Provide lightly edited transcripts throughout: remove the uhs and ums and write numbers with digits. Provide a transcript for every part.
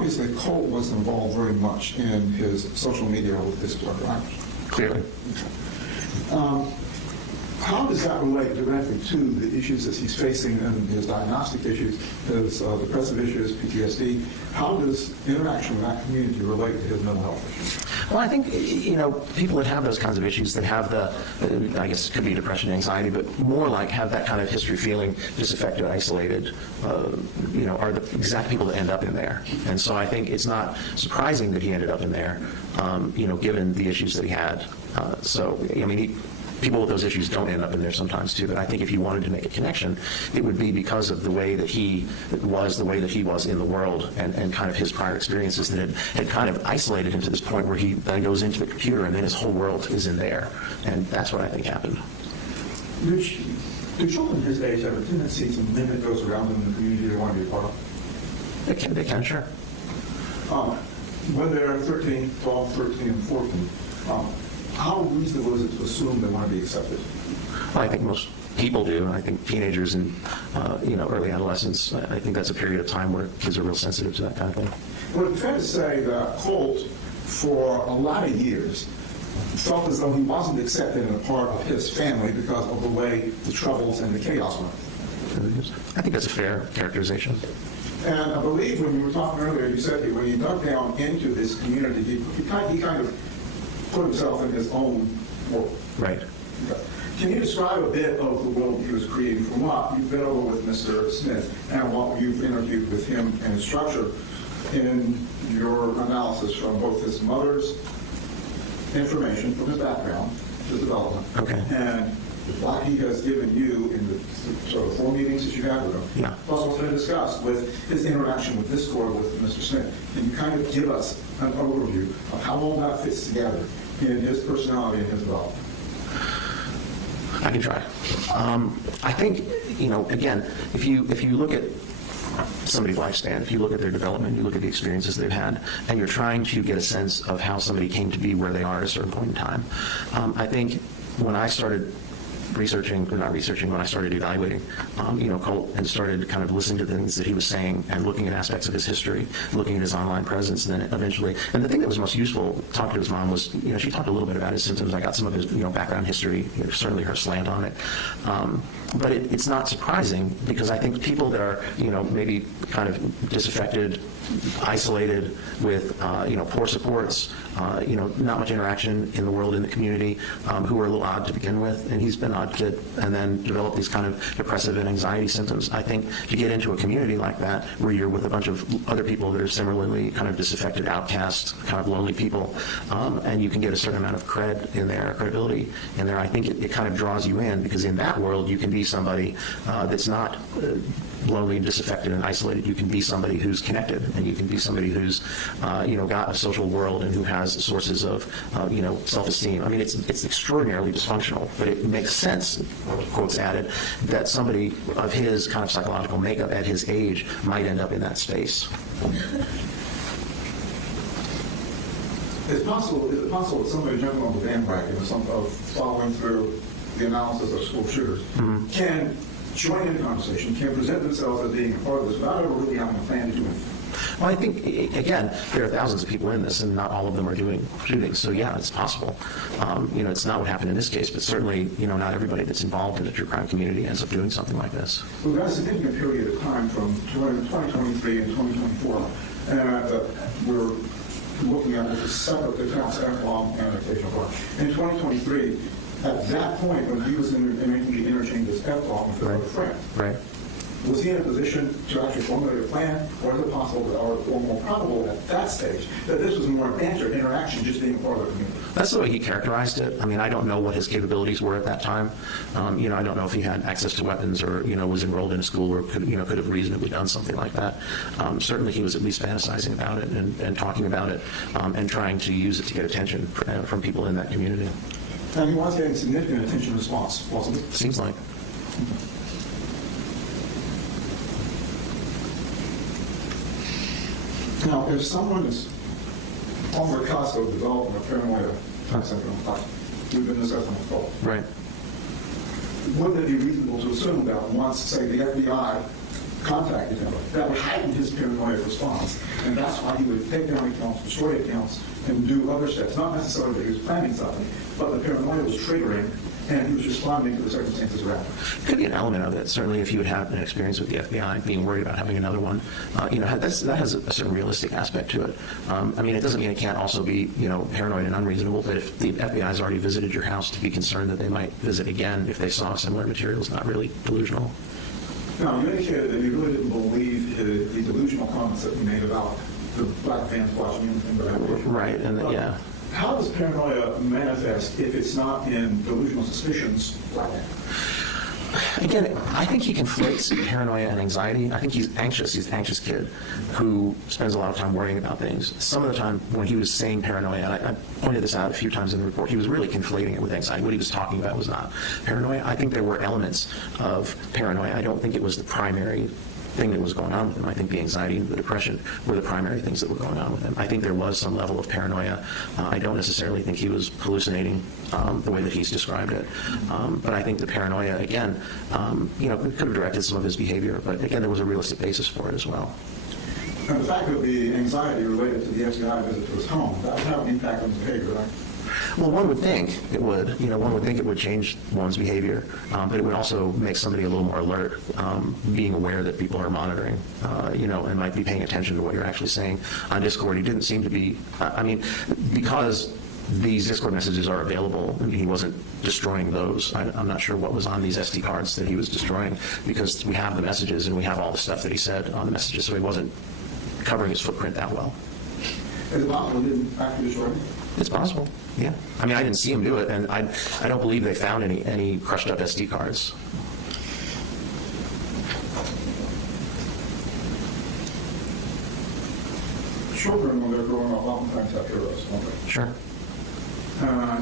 obviously Colt was involved very much in his social media with this plug, right? Clearly. How does that relate directly to the issues that he's facing and his diagnostic issues, his depressive issues, PTSD? How does interaction with that community relate to his mental health issues? Well, I think, people that have those kinds of issues, that have I guess it could be depression, anxiety, but more like have that kind of history, feeling disaffected, isolated, are the exact people that end up in there. And so I think it's not surprising that he ended up in there, given the issues that he had. People with those issues don't end up in there sometimes too, but I think if you wanted to make a connection, it would be because of the way that he was in the world, and kind of his prior experiences that had kind of isolated him to this point where he then goes into the computer and then his whole world is in there. And that's what I think happened. Do children his age have a tendency to limit those around them in the community they want to be a part of? They can, sure. When they're 13, 12, 13, and 14, how reasonable is it to assume they want to be accepted? Well, I think most people do. I think teenagers and early adolescents, I think that's a period of time where kids are real sensitive to that kind of thing. Well, it's fair to say that Colt, for a lot of years, felt as though he wasn't accepted and a part of his family because of the way the troubles and the chaos went. I think that's a fair characterization. And I believe when you were talking earlier, you said that when he dug down into this community, he kind of put himself in his own world. Right. Can you describe a bit of the world he was creating from what you've been over with Mr. Smith and what you've interviewed with him and his structure in your analysis from both his mother's information, from his background, his development, and what he has given you in the sort of 4 meetings that you had with him, plus what's been discussed with his interaction with this court with Mr. Smith? Can you kind of give us an overview of how all that fits together in his personality and his development? I can try. I think, again, if you look at somebody's lifespan, if you look at their development, you look at the experiences they've had, and you're trying to get a sense of how somebody came to be where they are at a certain point in time. I think when I started when I started evaluating, Colt, and started kind of listening to things that he was saying and looking at aspects of his history, looking at his online presence, and then eventually, and the thing that was most useful talking to his mom was, she talked a little bit about his symptoms. I got some of his, background history, certainly her slant on it. But it's not surprising, because I think people that are, maybe kind of disaffected, isolated, with, poor supports, not much interaction in the world, in the community, who are a little odd to begin with, and he's been an odd kid, and then develop these kind of depressive and anxiety symptoms. I think to get into a community like that, where you're with a bunch of other people that are similarly kind of disaffected, outcast, kind of lonely people, and you can get a certain amount of credibility in there, I think it kind of draws you in, because in that world, you can be somebody that's not lonely and disaffected and isolated. You can be somebody who's connected, and you can be somebody who's got a social world and who has sources of self-esteem. I mean, it's extraordinarily dysfunctional, but it makes sense, quotes added, that somebody of his kind of psychological makeup at his age might end up in that space. Is it possible that somebody jumping on the bandwagon of following through the analysis of school shooters can join in the conversation, can present themselves as being a part of this without ever really having a plan to do anything? Well, I think, again, there are thousands of people in this, and not all of them are doing shootings. So, yeah, it's possible. It's not what happened in this case, but certainly, not everybody that's involved in the true crime community ends up doing something like this. We've got a significant period of time from 2023 and 2024, and we're looking at this separate accounts, Aspinwall and occasional court. In 2023, at that point, when he was making the interchange with Aspinwall with a friend, right, was he in a position to actually formulate a plan, or is it possible, or more probable at that stage, that this was more banter, interaction, just being a part of the community? That's the way he characterized it. I mean, I don't know what his capabilities were at that time. I don't know if he had access to weapons or, was enrolled in a school where could have reasonably done something like that. Certainly he was at least fantasizing about it and talking about it and trying to use it to get attention from people in that community. And he was getting significant attention response, wasn't he? Seems like. Now, if someone is on the cusp of developing a paranoia syndrome, like we've been discussing before, right, would it be reasonable to assume that once, say, the FBI contacted him, that would heighten his paranoid response. And that's why he would take down accounts, destroy accounts, and do other steps. Not necessarily that he was planning something, but the paranoia was triggering, and he was responding to the circumstances around him. Could be an element of it. Certainly, if you had had an experience with the FBI, being worried about having another one, that has a certain realistic aspect to it. I mean, it doesn't mean it can't also be, paranoid and unreasonable, but if the FBI has already visited your house, to be concerned that they might visit again if they saw similar material is not really delusional. Now, you indicated that you really didn't believe the delusional comments that you made about the black fans watching anything but Appalachian. Right, and yeah. How does paranoia manifest if it's not in delusional suspicions like that? Again, I think he conflates paranoia and anxiety. I think he's anxious. He's an anxious kid who spends a lot of time worrying about things. Some of the time when he was saying paranoia, and I pointed this out a few times in the report, he was really conflating it with anxiety. What he was talking about was not paranoia. I think there were elements of paranoia. I don't think it was the primary thing that was going on with him. I think the anxiety and the depression were the primary things that were going on with him. I think there was some level of paranoia. I don't necessarily think he was hallucinating the way that he's described it. But I think the paranoia, again, could have directed some of his behavior. But again, there was a realistic basis for it as well. Now, the fact of the anxiety related to the FBI visit to his home, that would have an impact on his behavior, right? Well, one would think it would. One would think it would change one's behavior, but it would also make somebody a little more alert, being aware that people are monitoring, and might be paying attention to what you're actually saying. On Discord, he didn't seem to be, because these Discord messages are available, he wasn't destroying those. I'm not sure what was on these SD cards that he was destroying, because we have the messages and we have all the stuff that he said on the messages, so he wasn't covering his footprint that well. Is it possible he didn't actually destroy them? It's possible, yeah. I mean, I didn't see him do it, and I don't believe they found any crushed up SD cards. Children, when they're growing up, oftentimes have heroes, don't they? Sure.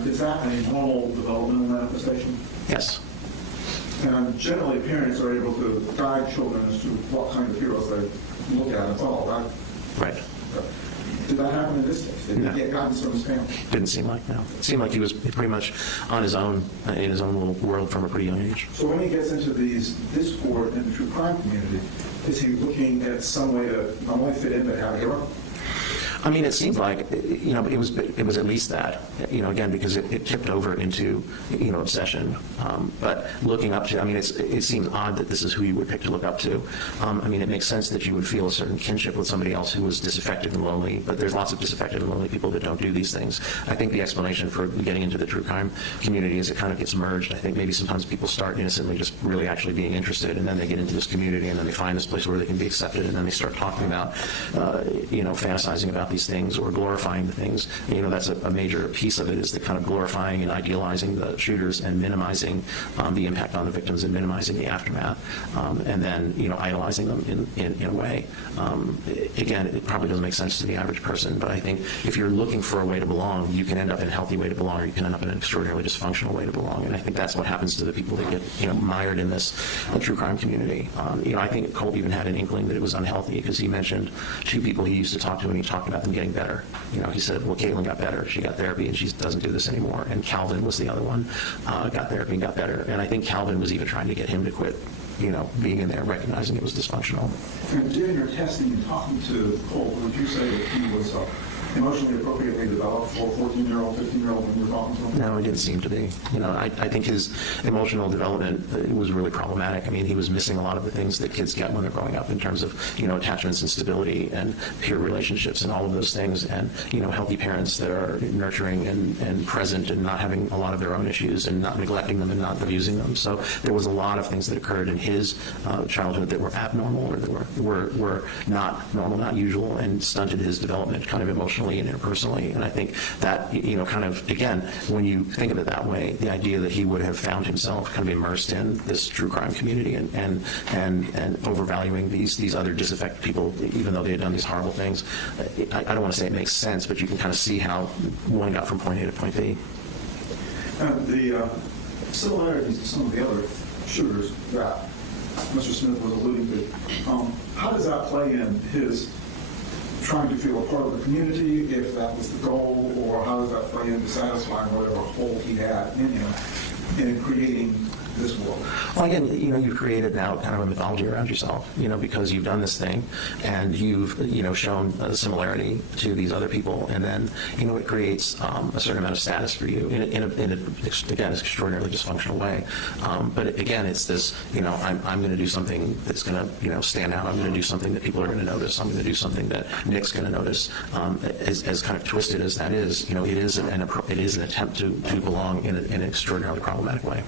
Is that a normal developmental manifestation? Yes. And generally, parents are able to guide children as to what kind of heroes they look at. It's all right. Right. Did that happen in this case? Did he get guidance from his family? Didn't seem like, no. It seemed like he was pretty much on his own, in his own little world from a pretty young age. So when he gets into these discord in the true crime community, is he looking at some way to not only fit in but have a hero? I mean, it seemed like, it was at least that, again, because it tipped over into, obsession. But looking up to, it seems odd that this is who you would pick to look up to. It makes sense that you would feel a certain kinship with somebody else who was disaffected and lonely, but there's lots of disaffected and lonely people that don't do these things. I think the explanation for getting into the true crime community is it kind of gets merged. I think maybe sometimes people start innocently just really actually being interested, and then they get into this community, and then they find this place where they can be accepted, and then they start talking about, fantasizing about these things or glorifying the things. That's a major piece of it, is the kind of glorifying and idealizing the shooters and minimizing the impact on the victims and minimizing the aftermath, and then idolizing them in a way. Again, it probably doesn't make sense to the average person, but I think if you're looking for a way to belong, you can end up in a healthy way to belong, or you can end up in an extraordinarily dysfunctional way to belong. And I think that's what happens to the people that get mired in this true crime community. I think Colt even had an inkling that it was unhealthy, because he mentioned two people he used to talk to, and he talked about them getting better. He said, well, Caitlin got better. She got therapy, and she doesn't do this anymore. And Calvin was the other one, got therapy and got better. And I think Calvin was even trying to get him to quit, being in there, recognizing it was dysfunctional. And during your testing and talking to Colt, would you say that he was emotionally appropriately developed for a 14-year-old, 15-year-old when you were talking to him? No, it didn't seem to be. I think his emotional development was really problematic. He was missing a lot of the things that kids get when they're growing up in terms of, attachments and stability and peer relationships and all of those things, and, healthy parents that are nurturing and present and not having a lot of their own issues and not neglecting them and not abusing them. So there was a lot of things that occurred in his childhood that were abnormal, or that were not normal, not usual, and stunted his development kind of emotionally and interpersonally. And I think that, kind of, again, when you think of it that way, the idea that he would have found himself kind of immersed in this true crime community and overvaluing these other disaffected people, even though they had done these horrible things, I don't want to say it makes sense, but you can kind of see how one got from point A to point B. The similarities to some of the other shooters that Mr. Smith was alluding to, how does that play in his trying to feel a part of the community, if that was the goal, or how does that play into satisfying whatever hole he had in him in creating this world? Well, again, you've created now kind of a mythology around yourself, because you've done this thing and you've, shown a similarity to these other people. And then, it creates a certain amount of status for you in again, extraordinarily dysfunctional way. But again, it's this, I'm going to do something that's going to, stand out. I'm going to do something that people are going to notice. I'm going to do something that Nick's going to notice. As kind of twisted as that is, it is an attempt to belong in an extraordinarily problematic way.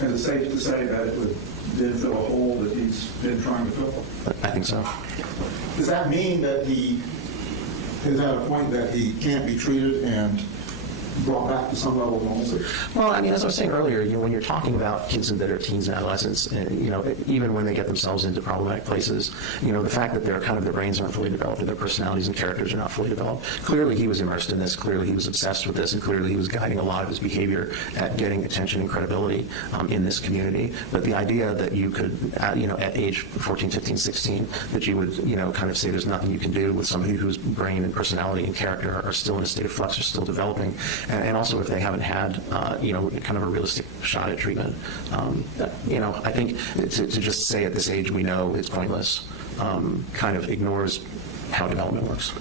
And is it safe to say that it did fill a hole that he's been trying to fill? I think so. Does that mean that he is at a point that he can't be treated and brought back to some level of normalcy? Well, I mean, as I was saying earlier, when you're talking about kids that are teens and adolescents, even when they get themselves into problematic places, the fact that their brains aren't fully developed and their personalities and characters are not fully developed. Clearly, he was immersed in this. Clearly, he was obsessed with this, and clearly, he was guiding a lot of his behavior at getting attention and credibility in this community. But the idea that you could, at age 14, 15, 16, that you would, kind of say there's nothing you can do with somebody whose brain and personality and character are still in a state of flux, are still developing. And also if they haven't had, kind of a realistic shot at treatment. I think to just say at this age we know it's pointless kind of ignores how development works.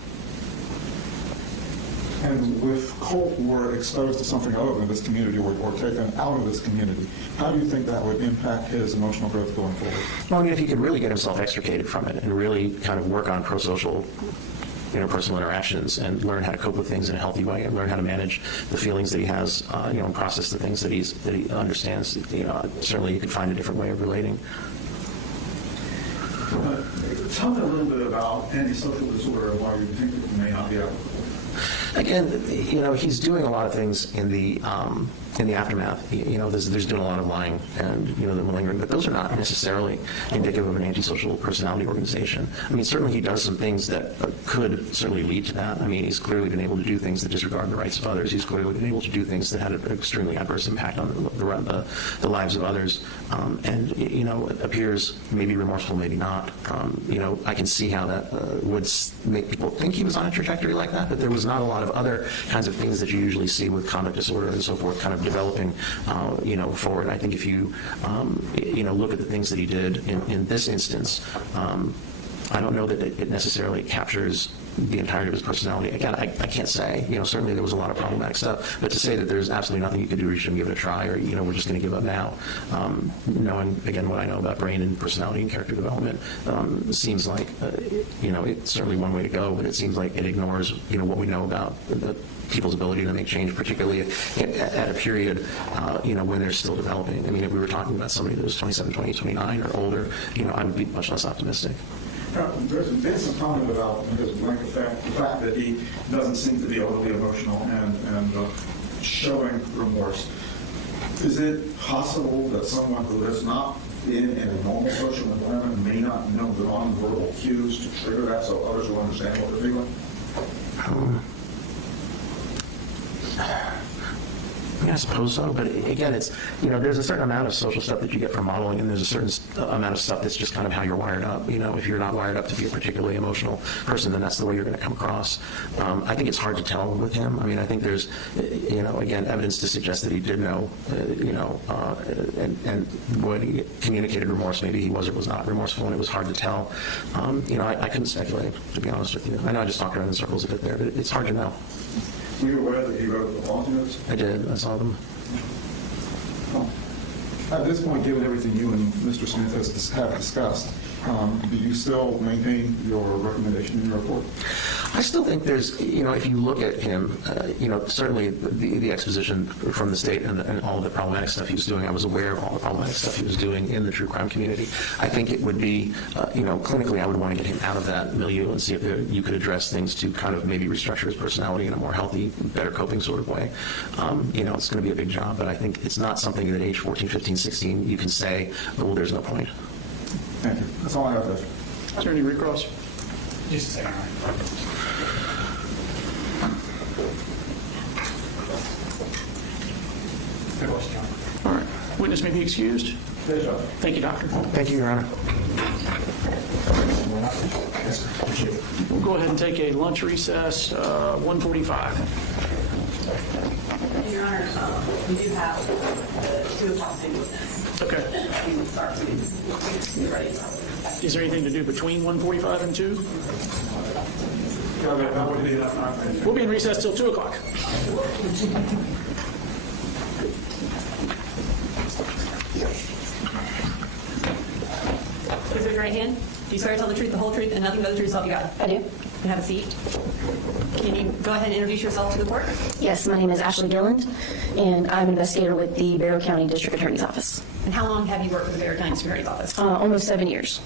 And if Colt were exposed to something other than this community or taken out of this community, how do you think that would impact his emotional growth going forward? Well, I mean, if he could really get himself extricated from it and really kind of work on pro-social interpersonal interactions and learn how to cope with things in a healthy way and learn how to manage the feelings that he has, and process the things that he understands, certainly you could find a different way of relating. Tell me a little bit about antisocial disorder and why you think it may not be applicable. Again, he's doing a lot of things in the aftermath. There's doing a lot of lying and, the malingering, but those are not necessarily indicative of an antisocial personality organization. I mean, certainly he does some things that could certainly lead to that. I mean, he's clearly been able to do things that disregard the rights of others. He's clearly been able to do things that had an extremely adverse impact on the lives of others. And, it appears maybe remorseful, maybe not. I can see how that would make people think he was on a trajectory like that, but there was not a lot of other kinds of things that you usually see with conduct disorder and so forth kind of developing, forward. I think if you, look at the things that he did in this instance, I don't know that it necessarily captures the entirety of his personality. Again, I can't say. Certainly there was a lot of problematic stuff, but to say that there's absolutely nothing you could do, or you shouldn't give it a try, or we're just going to give up now, knowing again what I know about brain and personality and character development, seems like it's certainly one way to go, but it seems like it ignores what we know about people's ability to make change, particularly at a period when they're still developing. I mean, if we were talking about somebody that was 27, 28, 29 or older, I would be much less optimistic. There's been some comment about his blank effect, the fact that he doesn't seem to be overly emotional and showing remorse. Is it possible that someone who has not been in a normal social environment may not know the nonverbal cues to trigger that so others will understand what they're feeling? I suppose so, but again, it's, there's a certain amount of social stuff that you get from modeling, and there's a certain amount of stuff that's just kind of how you're wired up. If you're not wired up to be a particularly emotional person, then that's the way you're going to come across. I think it's hard to tell with him. I mean, I think there's, again, evidence to suggest that he did know, and when he communicated remorse, maybe he was or was not remorseful, and it was hard to tell. I couldn't speculate, to be honest with you. I know I just talked around in circles a bit there, but it's hard to know. Were you aware that he wrote the apology notes? I did. I saw them. At this point, given everything you and Mr. Smith have discussed, do you still maintain your recommendation in your report? I still think there's, if you look at him, certainly the exposition from the state and all of the problematic stuff he was doing, I was aware of all the problematic stuff he was doing in the true crime community. I think it would be, clinically, I would want to get him out of that milieu and see if you could address things to kind of maybe restructure his personality in a more healthy, better coping sort of way. It's going to be a big job, but I think it's not something that at age 14, 15, 16, you can say, well, there's no point. Thank you. That's all I have, Judge. Is there any recross? Just a second. Good question, John. All right. Witness may be excused. Yes, Judge. Thank you, Doctor. Thank you, Your Honor. We'll go ahead and take a lunch recess, 1:45. Your Honor, we do have the 2 o'clock due witness. Okay. We will start. We're ready. Is there anything to do between 1:45 and 2? Yeah, that would be enough time. We'll be in recess till 2 o'clock. Please raise your right hand. Do you swear to tell the truth, the whole truth, and nothing but the truth, so help you God? I do. And have a seat. Can you go ahead and introduce yourself to the court? Yes, my name is Ashley Gilland, and I'm an investigator with the Barrow County District Attorney's Office. And how long have you worked with the Barrow County District Attorney's Office? Almost 7 years.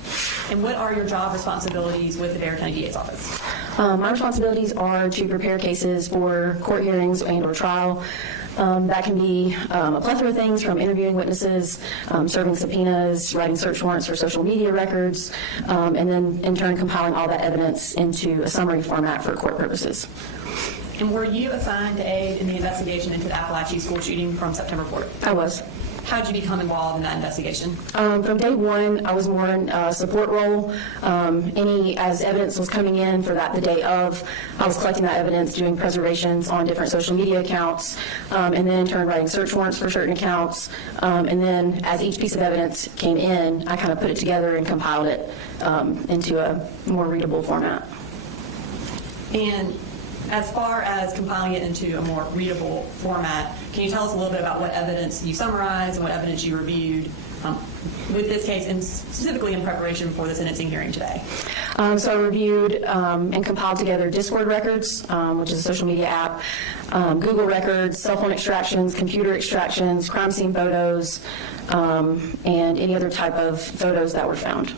And what are your job responsibilities with the Barrow County DA's office? My responsibilities are to prepare cases for court hearings and/or trial. That can be a plethora of things, from interviewing witnesses, serving subpoenas, writing search warrants for social media records, and then in turn compiling all that evidence into a summary format for court purposes. And were you assigned to aid in the investigation into the Apalachee school shooting from September 4th? I was. How did you become involved in that investigation? From day one, I was more in a support role. As evidence was coming in for that the day of, I was collecting that evidence, doing preservations on different social media accounts, and then in turn writing search warrants for certain accounts. And then as each piece of evidence came in, I kind of put it together and compiled it into a more readable format. And as far as compiling it into a more readable format, can you tell us a little bit about what evidence you summarized and what evidence you reviewed with this case, and specifically in preparation for the sentencing hearing today? So I reviewed and compiled together Discord records, which is a social media app, Google records, cell phone extractions, computer extractions, crime scene photos, and any other type of photos that were found.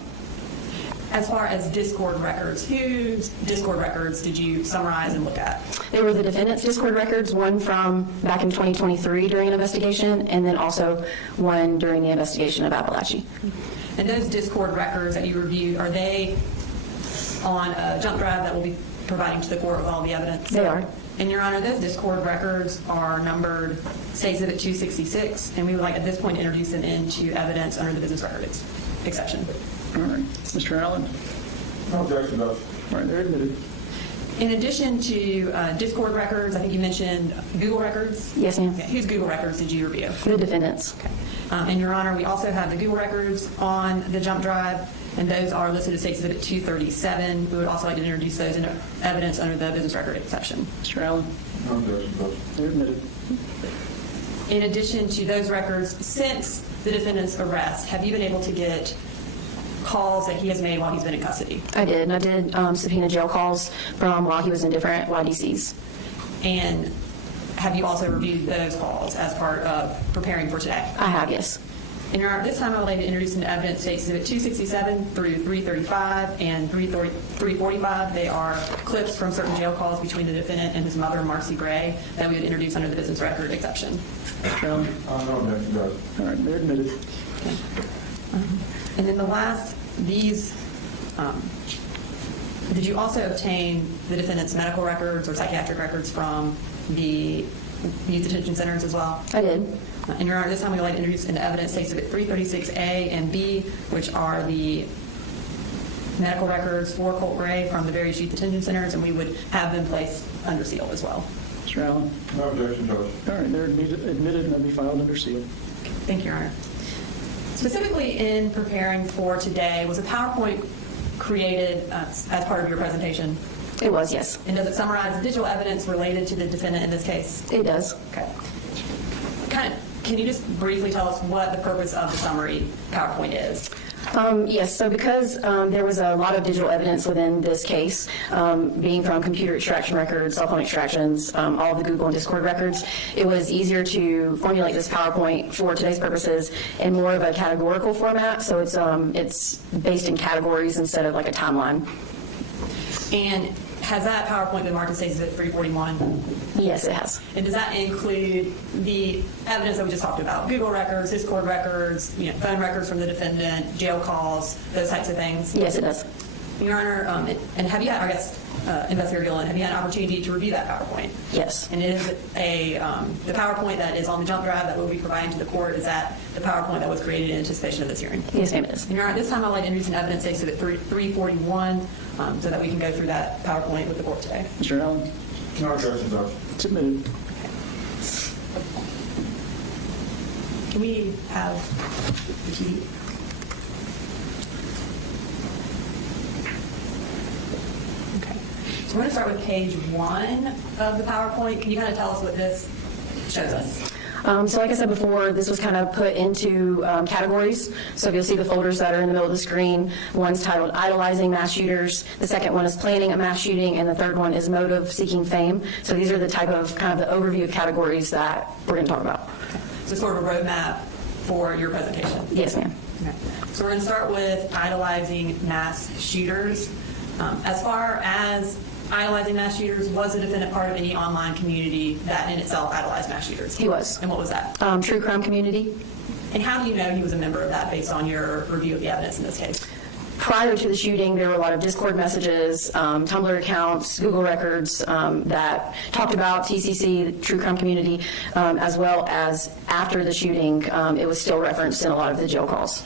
As far as Discord records, whose Discord records did you summarize and look at? They were the defendant's Discord records, one from back in 2023 during an investigation, and then also one during the investigation of Apalachee. And those Discord records that you reviewed, are they on a jump drive that we'll be providing to the court with all the evidence? They are. And Your Honor, those Discord records are numbered State Exhibit 266, and we would like at this point to introduce them into evidence under the business record exception. All right. Mr. Allen? No objection, Judge. All right, they're admitted. In addition to Discord records, I think you mentioned Google records? Yes, ma'am. Okay. Whose Google records did you review? The defendants. Okay. And Your Honor, we also have the Google records on the jump drive, and those are listed as State Exhibit 237. We would also like to introduce those into evidence under the business record exception. Mr. Allen? No objection, Judge. They're admitted. In addition to those records, since the defendant's arrest, have you been able to get calls that he has made while he's been in custody? I did. And I did subpoena jail calls from while he was in different YDCs. And have you also reviewed those calls as part of preparing for today? I have, yes. And Your Honor, this time I would like to introduce into evidence State Exhibit 267 through 335 and 345. They are clips from certain jail calls between the defendant and his mother, Marcy Gray, that we would introduce under the business record exception. Mr. Allen? No objection, Judge. All right, they're admitted. And then the last, these, did you also obtain the defendant's medical records or psychiatric records from the youth detention centers as well? I did. And Your Honor, this time we would like to introduce into evidence State Exhibit 336A and B, which are the medical records for Colt Gray from the various youth detention centers, and we would have them placed under seal as well. Mr. Allen? No objection, Judge. All right, they're admitted and they'll be filed under seal. Thank you, Your Honor. Specifically in preparing for today, was a PowerPoint created as part of your presentation? It was, yes. And does it summarize digital evidence related to the defendant in this case? It does. Okay. Can you just briefly tell us what the purpose of the summary PowerPoint is? Yes, so because there was a lot of digital evidence within this case, being from computer extraction records, cell phone extractions, all of the Google and Discord records, it was easier to formulate this PowerPoint for today's purposes in more of a categorical format, so it's based in categories instead of like a timeline. And has that PowerPoint been marked as State Exhibit 341? Yes, it has. And does that include the evidence that we just talked about? Google records, Discord records, phone records from the defendant, jail calls, those types of things? Yes, it does. Your Honor, and have you had, I guess, Investigator Gillen, have you had an opportunity to review that PowerPoint? Yes. And is the PowerPoint that is on the jump drive that we'll be providing to the court, is that the PowerPoint that was created in anticipation of this hearing? Yes, ma'am, it is. And Your Honor, this time I'd like to introduce an evidence Exhibit 341 so that we can go through that PowerPoint with the court today. Mr. Allen? No objection, Judge. It's admitted. Can we have the key? Okay. So we're going to start with page 1 of the PowerPoint. Can you kind of tell us what this shows us? So like I said before, this was kind of put into categories. So if you'll see the folders that are in the middle of the screen, one's titled Idolizing Mass Shooters, the second one is Planning a Mass Shooting, and the third one is Motive Seeking Fame. So these are the type of kind of the overview of categories that we're going to talk about. Okay. So sort of a roadmap for your presentation. Yes, ma'am. Okay. So we're going to start with idolizing mass shooters. As far as idolizing mass shooters, was the defendant part of any online community that in itself idolized mass shooters? He was. And what was that? True crime community. And how do you know he was a member of that based on your review of the evidence in this case? Prior to the shooting, there were a lot of Discord messages, Tumblr accounts, Google records that talked about TCC, the true crime community, as well as after the shooting, it was still referenced in a lot of the jail calls.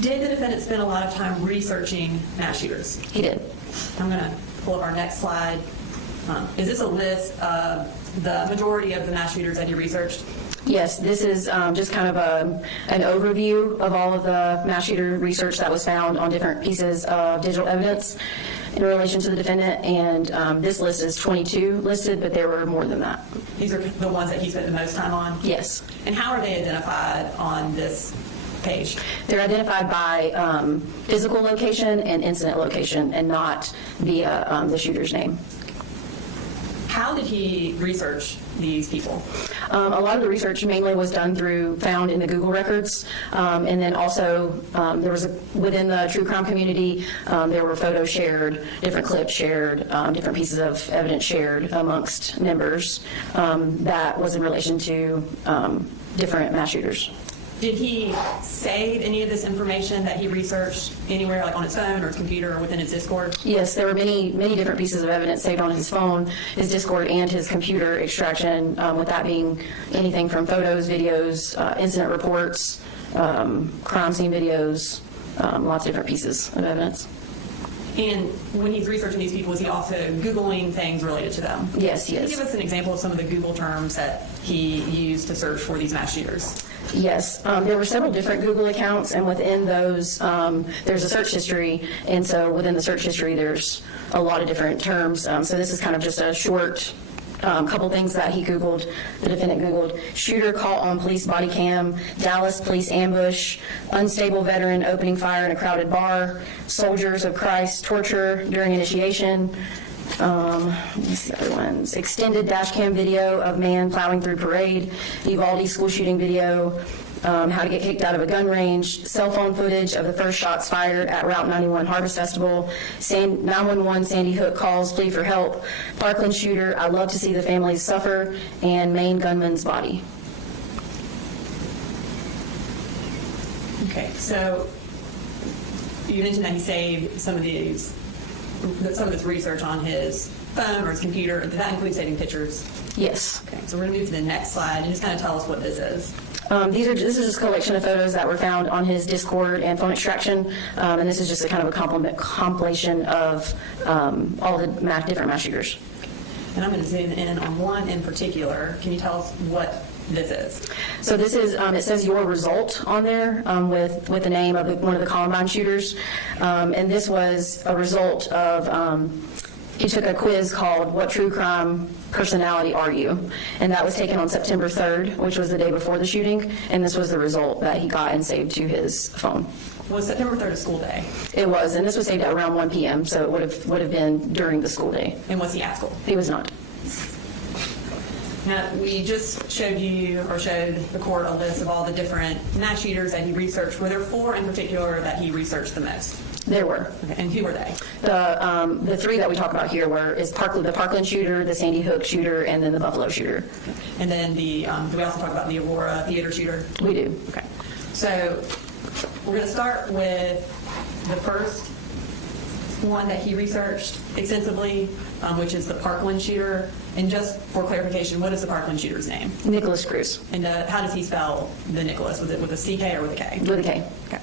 Did the defendant spend a lot of time researching mass shooters? He did. I'm going to pull up our next slide. Is this a list of the majority of the mass shooters that he researched? Yes, this is just kind of an overview of all of the mass shooter research that was found on different pieces of digital evidence in relation to the defendant, and this list is 22 listed, but there were more than that. These are the ones that he spent the most time on? Yes. And how are they identified on this page? They're identified by physical location and incident location, and not via the shooter's name. How did he research these people? A lot of the research mainly was found in the Google records, and then also there was within the true crime community, there were photos shared, different clips shared, different pieces of evidence shared amongst members that was in relation to different mass shooters. Did he save any of this information that he researched anywhere, like on his phone or his computer or within his Discord? Yes, there were many different pieces of evidence saved on his phone, his Discord, and his computer extraction, with that being anything from photos, videos, incident reports, crime scene videos, lots of different pieces of evidence. And when he's researching these people, is he also Googling things related to them? Yes, he Can is. you give us an example of some of the Google terms that he used to search for these mass shooters? Yes, there were several different Google accounts, and within those, there's a search history, and so within the search history, there's a lot of different terms. So this is kind of just a short couple things that he Googled, the defendant Googled: shooter caught on police body cam, Dallas police ambush, unstable veteran opening fire in a crowded bar, soldiers of Christ torture during initiation. What's the other ones? Extended dash cam video of man plowing through parade, Uvalde school shooting video, how to get kicked out of a gun range, cell phone footage of the first shots fired at Route 91 Harvest Festival, 911 Sandy Hook calls, plea for help, Parkland shooter, I love to see the families suffer, and Maine gunman's body. Okay, so you mentioned that he saved some of this research on his phone or his computer. Did that include saving pictures? Yes. Okay, so we're going to move to the next slide and just kind of tell us what this is. This is just a collection of photos that were found on his Discord and phone extraction, and this is just a kind of a compilation of all the different mass shooters. And I'm going to zoom in on one in particular. Can you tell us what this is? So this is, it says your result on there with the name of one of the Columbine shooters, and this was a result of, he took a quiz called What True Crime Personality Are You? And that was taken on September 3rd, which was the day before the shooting, and this was the result that he got and saved to his phone. Was September 3rd a school day? It was, and this was saved at around 1 p.m., so it would have been during the school day. And was he at school? He was not. Now, we just showed the court a list of all the different mass shooters that he researched. Were there 4 in particular that he researched the most? There were. Okay, and who were they? The 3 that we talk about here is the Parkland shooter, the Sandy Hook shooter, and then the Buffalo shooter. And then do we also talk about the Aurora theater shooter? We do. Okay. So we're going to start with the first one that he researched extensively, which is the Parkland shooter. And just for clarification, what is the Parkland shooter's name? Nicholas Cruz. And how does he spell the Nicholas? Was it with a CK or with a K? With a K. Okay.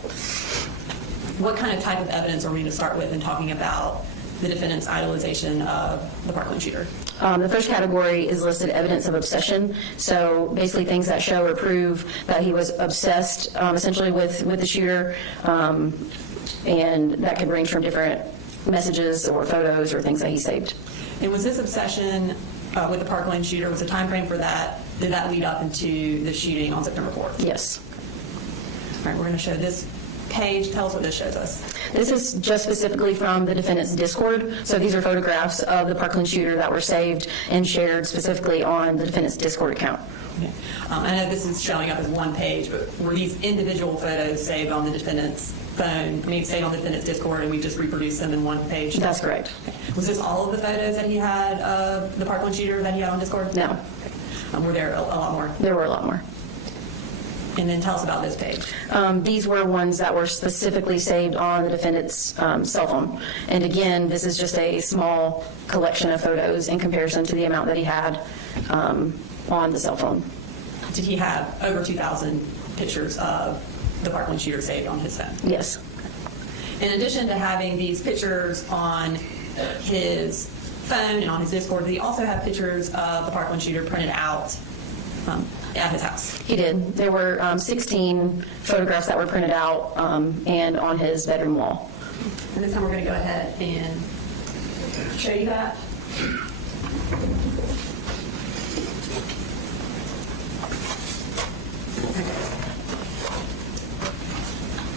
What kind of type of evidence are we going to start with in talking about the defendant's idolization of the Parkland shooter? The first category is listed evidence of obsession. So basically things that show or prove that he was obsessed essentially with the shooter, and that could range from different messages or photos or things that he saved. And was this obsession with the Parkland shooter, was the time frame for that, did that lead up into the shooting on September 4th? Yes. All right, we're going to show this page. Tell us what this shows us. This is just specifically from the defendant's Discord. So these are photographs of the Parkland shooter that were saved and shared specifically on the defendant's Discord account. Okay. I know this is showing up as one page, but were these individual photos saved on the defendant's phone, saved on the defendant's Discord, and we just reproduced them in one page? That's correct. Okay. Was this all of the photos that he had of the Parkland shooter that he had on Discord? No. Okay. Were there a lot more? There were a lot more. And then tell us about this page. These were ones that were specifically saved on the defendant's cell phone. And again, this is just a small collection of photos in comparison to the amount that he had on the cell phone. Did he have over 2,000 pictures of the Parkland shooter saved on his phone? Yes. In addition to having these pictures on his phone and on his Discord, did he also have pictures of the Parkland shooter printed out at his house? He did. There were 16 photographs that were printed out and on his bedroom wall. And this time we're going to go ahead and show you that.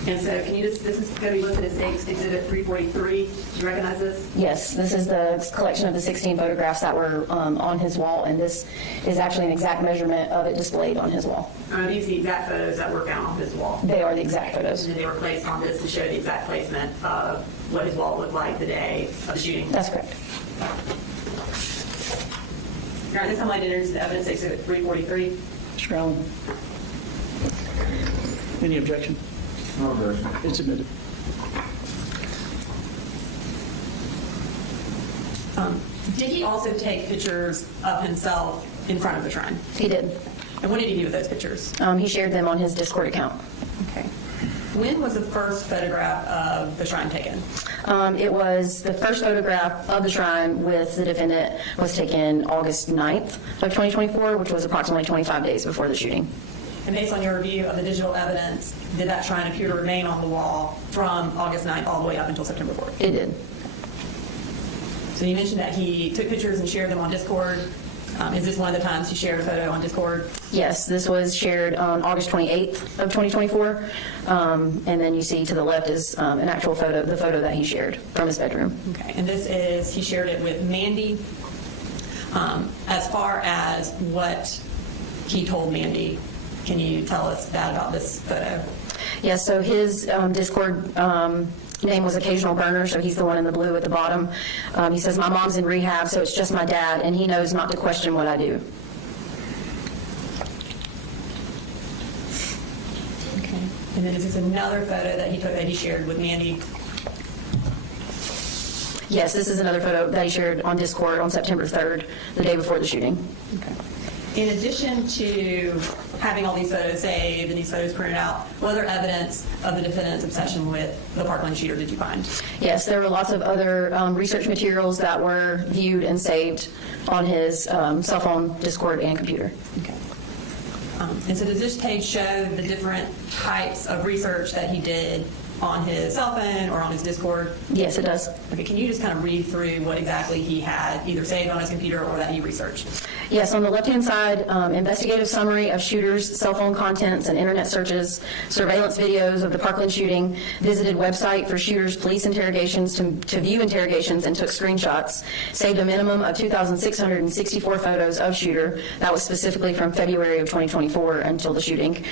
And so can you just, this is going to be listed as Exhibit 343. Do you recognize this? Yes, this is the collection of the 16 photographs that were on his wall, and this is actually an exact measurement of it displayed on his wall. Are these the exact photos that were found on his wall? They are the exact photos. And they were placed on this to show the exact placement of what his wall looked like the day of the shooting? That's correct. All right, this time I'd introduce the evidence, Exhibit 343. Mr. Allen? Any objection? No objection. It's admitted. Did he also take pictures of himself in front of the shrine? He did. And what did he do with those pictures? He shared them on his Discord account. Okay. When was the first photograph of the shrine taken? It was the first photograph of the shrine with the defendant was taken August 9th of 2024, which was approximately 25 days before the shooting. And based on your review of the digital evidence, did that shrine appear to remain on the wall from August 9th all the way up until September 4th? It did. So you mentioned that he took pictures and shared them on Discord. Is this one of the times he shared a photo on Discord? Yes, this was shared on August 28th of 2024. And then you see to the left is an actual photo, the photo that he shared from his bedroom. Okay, and this is, he shared it with Mandy. As far as what he told Mandy, can you tell us that about this photo? Yeah, so his Discord name was Occasional Burner, so he's the one in the blue at the bottom. He says, "My mom's in rehab, so it's just my dad, and he knows not to question what I do." Okay. And then is this another photo that he took that he shared with Mandy? Yes, this is another photo that he shared on Discord on September 3rd, the day before the shooting. Okay. In addition to having all these photos saved and these photos printed out, what other evidence of the defendant's obsession with the Parkland shooter did you find? Yes, there were lots of other research materials that were viewed and saved on his cell phone, Discord, and computer. Okay. And so does this page show the different types of research that he did on his cell phone or on his Discord? Yes, it does. Okay, can you just kind of read through what exactly he had either saved on his computer or that he researched? Yes, on the left-hand side, investigative summary of shooters' cell phone contents and internet searches, surveillance videos of the Parkland shooting, visited website for shooters' police interrogations to view interrogations and took screenshots, saved a minimum of 2,664 photos of shooter. That was specifically from February of 2024 until the shooting.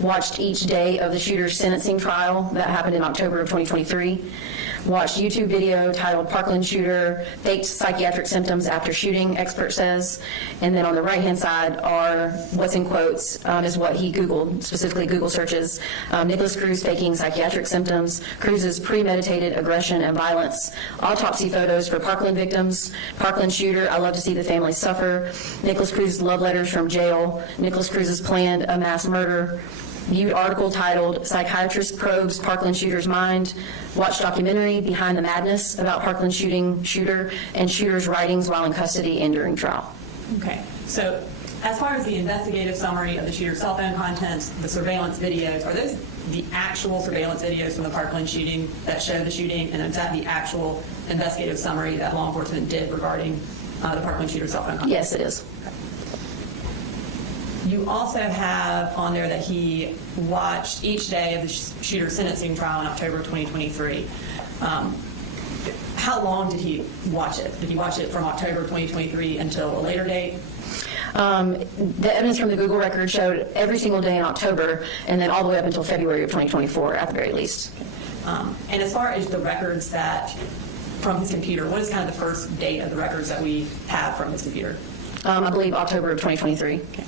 Watched each day of the shooter's sentencing trial that happened in October of 2023. Watched YouTube video titled Parkland Shooter, Faked Psychiatric Symptoms After Shooting, Expert Says. And then on the right-hand side are what's in quotes is what he Googled, specifically Google searches. Nicholas Cruz faking psychiatric symptoms, Cruz's premeditated aggression and violence, autopsy photos for Parkland victims, Parkland Shooter, I love to see the family suffer, Nicholas Cruz's love letters from jail, Nicholas Cruz's planned a mass murder, viewed article titled "Psychiatrist Probes Parkland Shooter's Mind," watched documentary "Behind the Madness" about Parkland shooter and shooter's writings while in custody and during trial. Okay, so as far as the investigative summary of the shooter's cell phone contents, the surveillance videos, are those the actual surveillance videos from the Parkland shooting that show the shooting, and is that the actual investigative summary that law enforcement did regarding the Parkland shooter's cell phone contents? Yes, it is. You also have on there that he watched each day of the shooter's sentencing trial in October 2023. How long did he watch it? Did he watch it from October 2023 until a later date? The evidence from the Google record showed every single day in October, and then all the way up until February of 2024 at the very least. And as far as the records that from his computer, what is kind of the first date of the records that we have from his computer? I believe October of 2023. Okay.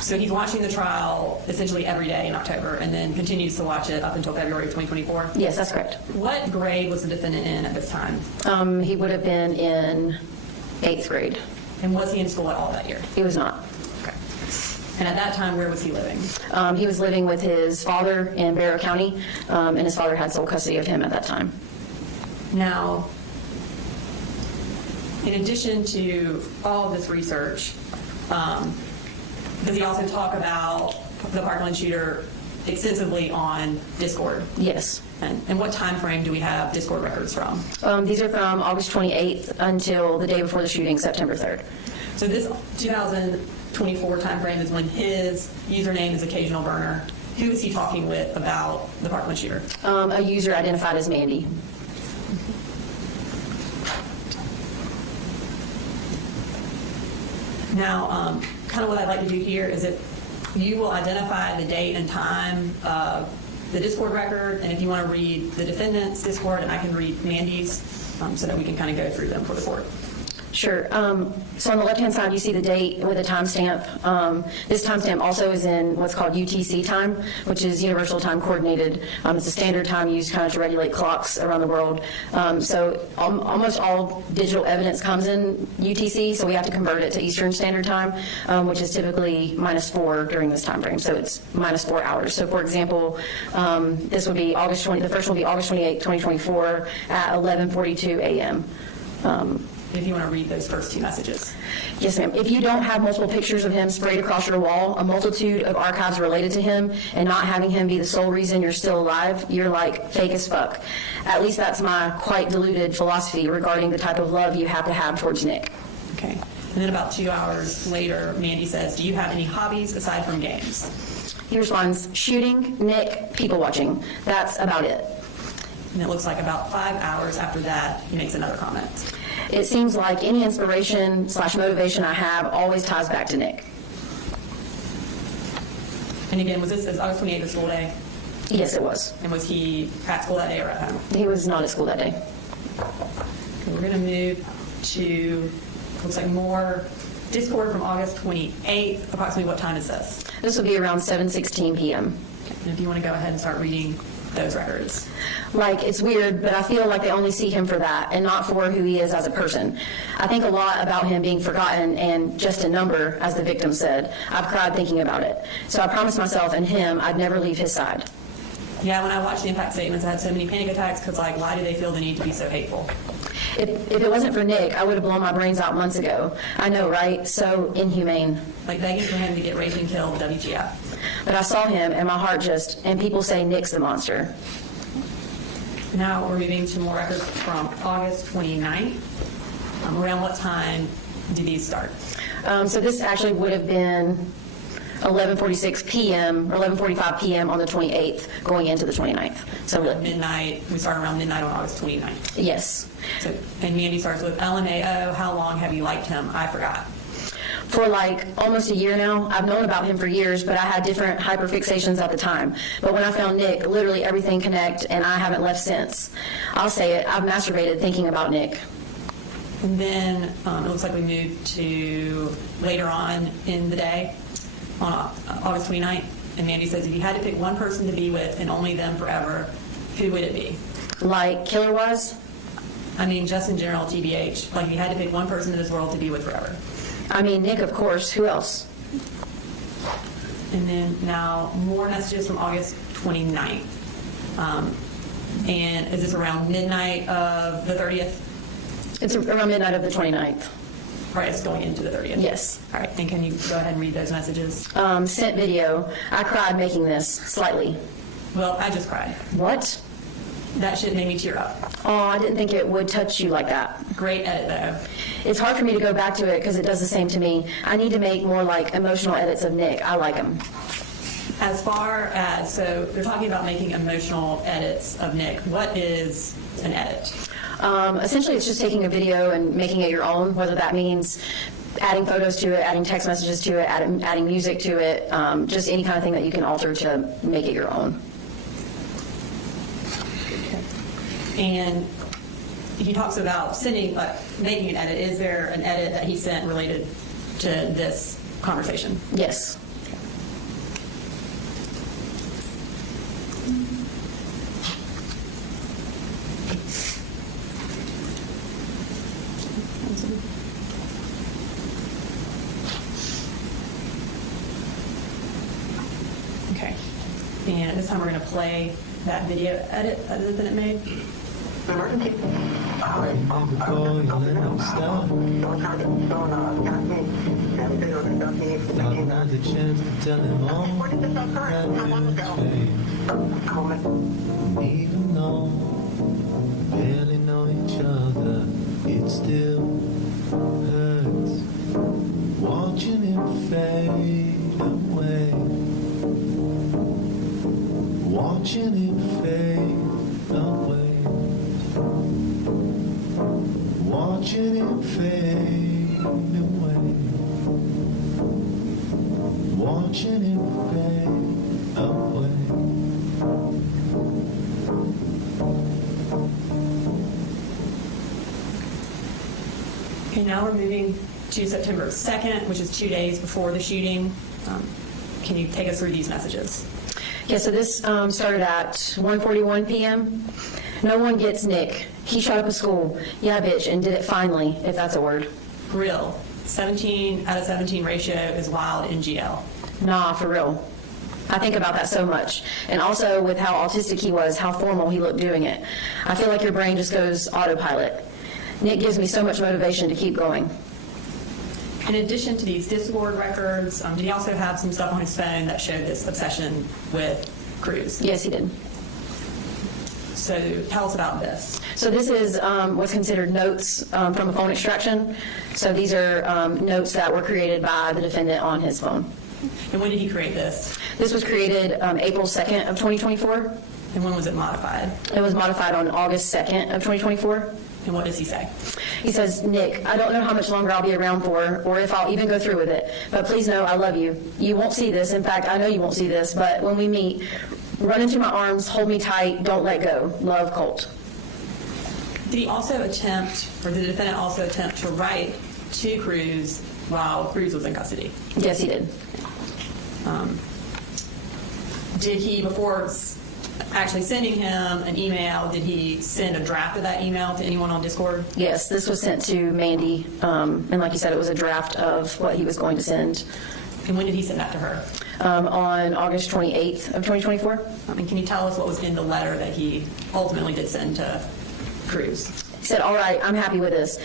So he's watching the trial essentially every day in October and then continues to watch it up until February of 2024? Yes, that's correct. What grade was the defendant in at this time? He would have been in 8th grade. And was he in school at all that year? He was not. Okay. And at that time, where was he living? He was living with his father in Barrow County, and his father had sole custody of him at that time. Now, in addition to all of this research, does he also talk about the Parkland shooter extensively on Discord? Yes. And what time frame do we have Discord records from? These are from August 28th until the day before the shooting, September 3rd. So this 2024 time frame is when his username is Occasional Burner. Who is he talking with about the Parkland shooter? A user identified as Mandy. Now, kind of what I'd like to do here is that you will identify the date and time of the Discord record, and if you want to read the defendant's Discord, and I can read Mandy's, so that we can kind of go through them for the court. Sure. So on the left-hand side, you see the date with a timestamp. This timestamp also is in what's called UTC time, which is Universal Time Coordinated. It's a standard time used kind of to regulate clocks around the world. So almost all digital evidence comes in UTC, so we have to convert it to Eastern Standard Time, which is typically -4 during this time frame. So it's -4 hours. So for example, this would be the first will be August 28, 2024 at 11:42 a.m. If you want to read those first two messages. Yes, ma'am. If you don't have multiple pictures of him sprayed across your wall, a multitude of archives related to him, and not having him be the sole reason you're still alive, you're like fake as fuck. At least that's my quite diluted philosophy regarding the type of love you have to have towards Nick. Okay. And then about 2 hours later, Mandy says, "Do you have any hobbies aside from games?" He responds, "Shooting, Nick, people watching. That's about it." And it looks like about 5 hours after that, he makes another comment. "It seems like any inspiration/motivation I have always ties back to Nick." And again, was this August 28th, a school day? Yes, it was. And was he at school that day or at home? He was not at school that day. Okay, we're going to move to, looks like more Discord from August 28th. Approximately what time is this? This will be around 7:16 p.m. And if you want to go ahead and start reading those records. Like, it's weird, but I feel like they only see him for that and not for who he is as a person. I think a lot about him being forgotten and just a number, as the victim said. I've cried thinking about it. So I promised myself and him I'd never leave his side. Yeah, when I watched the impact statements, I had so many panic attacks because, like, why do they feel the need to be so hateful? If it wasn't for Nick, I would have blown my brains out months ago. I know, right? So inhumane. Like, begging for him to get raped and killed, WTF. But I saw him and my heart and people say Nick's the monster. Now we're moving to more records from August 29th. Around what time do these start? So this actually would have been 11:46 p.m. or 11:45 p.m. on the 28th going into the 29th. So Midnight, we start around midnight on August 29th. yes. So, and Mandy starts with, LMAO, how long have you liked him? I forgot. For like almost a year now. I've known about him for years, but I had different hyperfixations at the time. But when I found Nick, literally everything connected, and I haven't left since. I'll say it, I've masturbated thinking about Nick. And then it looks like we moved to later on in the day on August 29th. And Mandy says, if you had to pick one person to be with and only them forever, who would it be? Like killer-wise? I mean, just in general, TBH. Like, if you had to pick one person in this world to be with forever. I mean, Nick, of course. Who else? And then now more messages from August 29th. And is this around midnight of the 30th? It's around midnight of the 29th. Right, it's going into the 30th? Yes. All right, and can you go ahead and read those messages? Sent video. I cried making this, slightly. Well, I just cried. What? That shit made me tear up. Oh, I didn't think it would touch you like that. Great edit, though. It's hard for me to go back to it because it does the same to me. I need to make more like emotional edits of Nick. I like him. As far as, so they're talking about making emotional edits of Nick. What is an edit? Essentially, it's just taking a video and making it your own, whether that means adding photos to it, adding text messages to it, adding music to it, just any kind of thing that you can alter to make it your own. And he talks about sending, making an edit. Is there an edit that he sent related to this conversation? Yes. Okay. And this time we're going to play that video edit that the defendant made. Emergency. Not the chance to tell him all even though we barely know each other, it still hurts watching him fade away, watching him fade away, watching him fade away, watching him fade away. Okay, now we're moving to September 2nd, which is 2 days before the shooting. Can you take us through these messages? Yeah, so this started at 1:41 p.m. No one gets Nick. He shot up a school. Yeah, bitch, and did it finally, if that's a word. Real. 17 out of 17 ratio is wild in GL. Nah, for real. I think about that so much. And also with how autistic he was, how formal he looked doing it. I feel like your brain just goes autopilot. Nick gives me so much motivation to keep going. In addition to these Discord records, did he also have some stuff on his phone that showed this obsession with Cruz? Yes, he did. So tell us about this. So this is what's considered notes from a phone extraction. So these are notes that were created by the defendant on his phone. And when did he create this? This was created April 2nd of 2024. And when was it modified? It was modified on August 2nd of 2024. And what does he say? He says, Nick, I don't know how much longer I'll be around for or if I'll even go through with it, but please know I love you. You won't see this. In fact, I know you won't see this, but when we meet, run into my arms, hold me tight, don't let go. Love, Colt. Did he also attempt, or did the defendant also attempt to write to Cruz while Cruz was in custody? Yes, he did. Did he, before actually sending him an email, did he send a draft of that email to anyone on Discord? Yes, this was sent to Mandy, and like you said, it was a draft of what he was going to send. And when did he send that to her? On August 28th of 2024. And can you tell us what was in the letter that he ultimately did send to Cruz? He said, all right, I'm happy with this.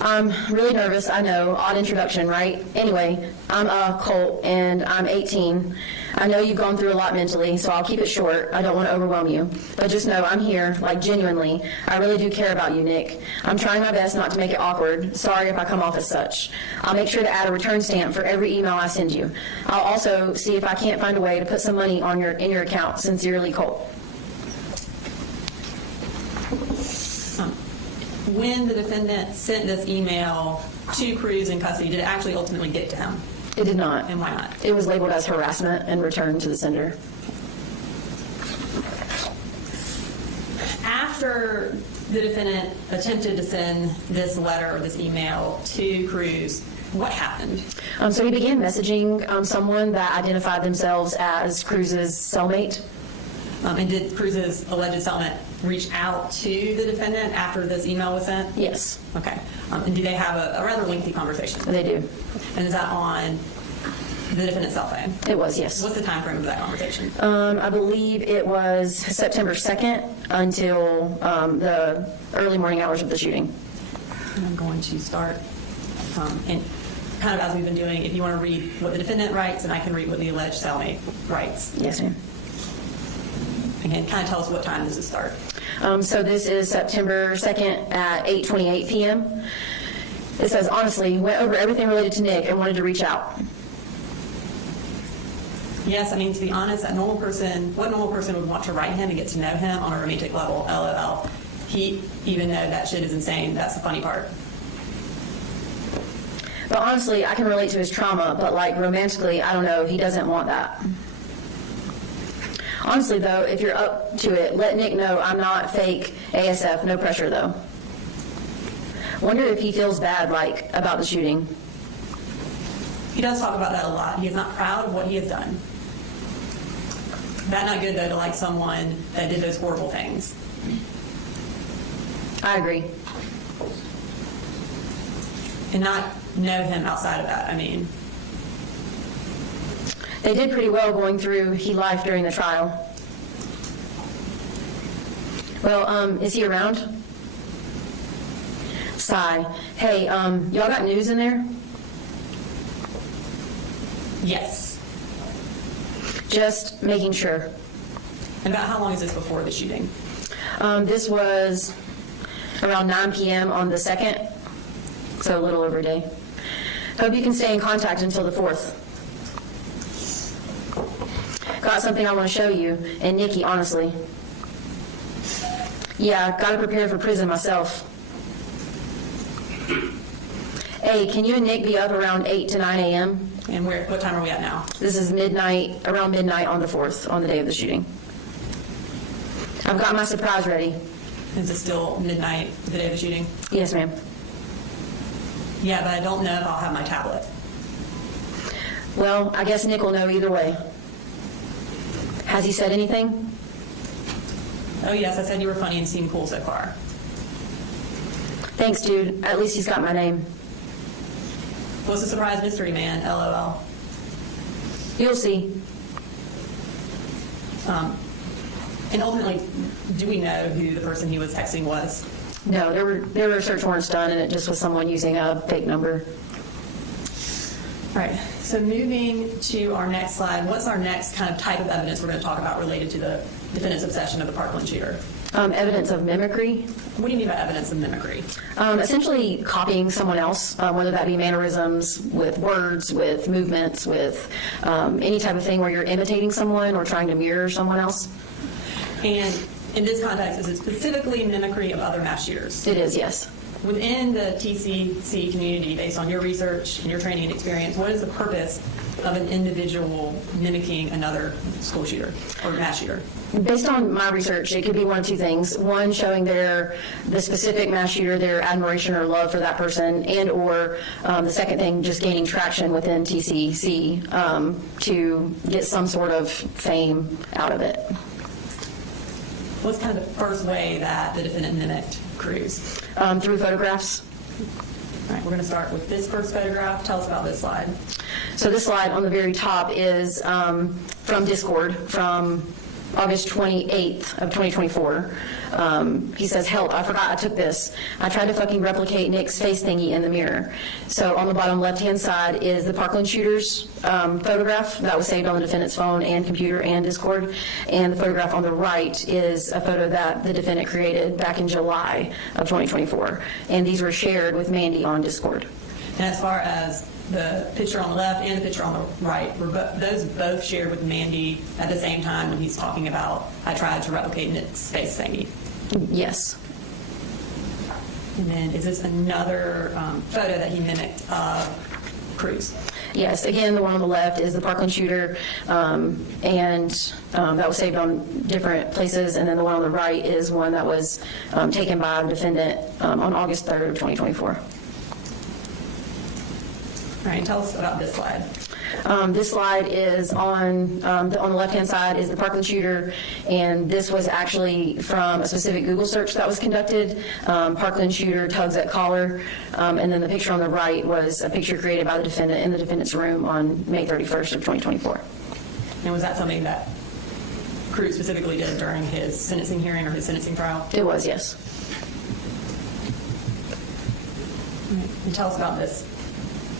I'm really nervous, I know, odd introduction, right? Anyway, I'm Colt, and I'm 18. I know you've gone through a lot mentally, so I'll keep it short. I don't want to overwhelm you. But just know I'm here, like genuinely. I really do care about you, Nick. I'm trying my best not to make it awkward. Sorry if I come off as such. I'll make sure to add a return stamp for every email I send you. I'll also see if I can't find a way to put some money on in your account. Sincerely, Colt. When the defendant sent this email to Cruz in custody, did it actually ultimately get to him? It did not. And why not? It was labeled as harassment and returned to the sender. After the defendant attempted to send this letter or this email to Cruz, what happened? So he began messaging someone that identified themselves as Cruz's cellmate. And did Cruz's alleged cellmate reach out to the defendant after this email was sent? Yes, Okay. And do they have a rather lengthy conversation? they do. And is that on the defendant's cell phone? It was, yes. What's the time frame of that conversation? I believe it was September 2nd until the early morning hours of the shooting. And I'm going to start, and kind of as we've been doing, if you want to read what the defendant writes, and I can read what the alleged cellmate writes. Yes, ma'am. Again, kind of tell us what time does it start? So this is September 2nd at 8:28 p.m. It says, honestly, went over everything related to Nick and wanted to reach out. Yes, I mean, to be honest, what normal person would want to write him and get to know him on a romantic level, LOL. He, even though that shit is insane, that's the funny part. But honestly, I can relate to his trauma, but like romantically, I don't know, he doesn't want that. Honestly though, if you're up to it, let Nick know I'm not fake ASF, no pressure though. Wonder if he feels bad, like, about the shooting. He does talk about that a lot. He is not proud of what he has done. That not good though to like someone that did those horrible things. I agree. And not know him outside of that, I mean. They did pretty well going through He Life during the trial. Well, is he around? Sigh. Hey, y'all got news in there? Yes. Just making sure. And about how long is this before the shooting? This was around 9 p.m. on the 2nd, so a little over a day. Hope you can stay in contact until the 4th. Got something I want to show you, and Nikki, honestly. Yeah, got to prepare for prison myself. Hey, can you and Nick be up around 8 to 9 a.m.? And what time are we at now? This is midnight, around midnight on the 4th, on the day of the shooting. I've got my surprise ready. Is it still midnight the day of the shooting? Yes, ma'am. Yeah, but I don't know if I'll have my tablet. Well, I guess Nick will know either way. Has he said anything? Oh yes, I said you were funny and seemed cool so far. Thanks, dude. At least he's got my name. What's the surprise mystery, man? LOL. You'll see. And ultimately, do we know who the person he was texting was? No, there were search warrants done, and it just was someone using a fake number. All right, so moving to our next slide, what's our next kind of type of evidence we're going to talk about related to the defendant's obsession of the Parkland shooter? Evidence of mimicry. What do you mean by evidence of mimicry? Essentially copying someone else, whether that be mannerisms, with words, with movements, with any type of thing where you're imitating someone or trying to mirror someone else. And in this context, is it specifically mimicry of other mass shooters? It is, yes. Within the TCC community, based on your research and your training and experience, what is the purpose of an individual mimicking another school shooter or mass shooter? Based on my research, it could be one of two things. One, showing the specific mass shooter, their admiration or love for that person, and or the second thing, just gaining traction within TCC to get some sort of fame out of it. What's kind of the first way that the defendant mimicked Cruz? Through photographs. All right, we're going to start with this first photograph. Tell us about this slide. So this slide on the very top is from Discord from August 28th of 2024. He says, help, I forgot I took this. I tried to fucking replicate Nick's face thingy in the mirror. So on the bottom left-hand side is the Parkland shooter's photograph that was saved on the defendant's phone and computer and Discord. And the photograph on the right is a photo that the defendant created back in July of 2024. And these were shared with Mandy on Discord. And as far as the picture on the left and the picture on the right, were those both shared with Mandy at the same time when he's talking about, I tried to replicate Nick's face thingy? Yes. And then is this another photo that he mimicked of Cruz? Yes, again, the one on the left is the Parkland shooter, and that was saved on different places, and then the one on the right is one that was taken by the defendant on August 3rd of 2024. All right, tell us about this slide. This slide is on the left-hand side is the Parkland shooter, and this was actually from a specific Google search that was conducted. Parkland shooter tugs at collar, and then the picture on the right was a picture created by the defendant in the defendant's room on May 31st of 2024. And was that something that Cruz specifically did during his sentencing hearing or his sentencing trial? It was, yes. And tell us about this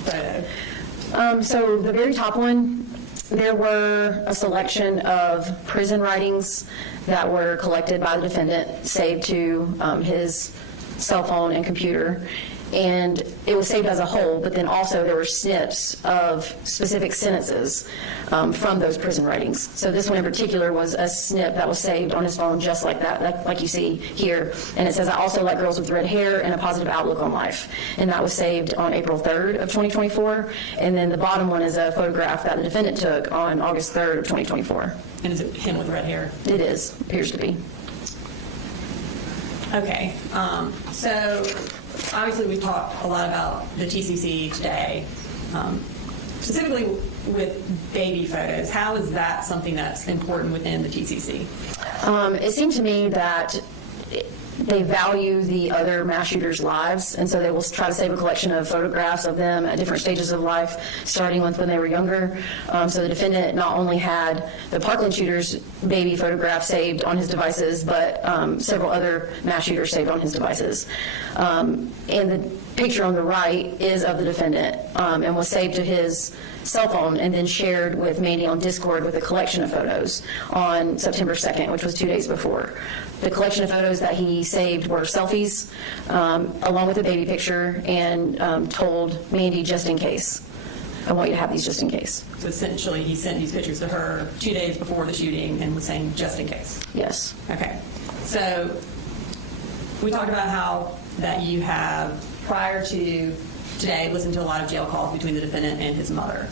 photo. So the very top one, there were a selection of prison writings that were collected by the defendant, saved to his cell phone and computer. And it was saved as a whole, but then also there were snips of specific sentences from those prison writings. So this one in particular was a snip that was saved on his phone just like that, like you see here. And it says, "I also like girls with red hair and a positive outlook on life." And that was saved on April 3rd of 2024. And then the bottom one is a photograph that the defendant took on August 3rd of 2024. And is it him with red hair? It is, appears to be. Okay, so obviously we've talked a lot about the TCC today, specifically with baby photos. How is that something that's important within the TCC? It seemed to me that they value the other mass shooters' lives, and so they will try to save a collection of photographs of them at different stages of life, starting with when they were younger. So the defendant not only had the Parkland shooter's baby photograph saved on his devices, but several other mass shooters saved on his devices. And the picture on the right is of the defendant and was saved to his cell phone and then shared with Mandy on Discord with a collection of photos on September 2nd, which was 2 days before. The collection of photos that he saved were selfies, along with a baby picture, and told Mandy, just in case. I want you to have these just in case. So essentially, he sent these pictures to her 2 days before the shooting and was saying, just in case. Yes. Okay, so we talked about how that you have, prior to today, listened to a lot of jail calls between the defendant and his mother.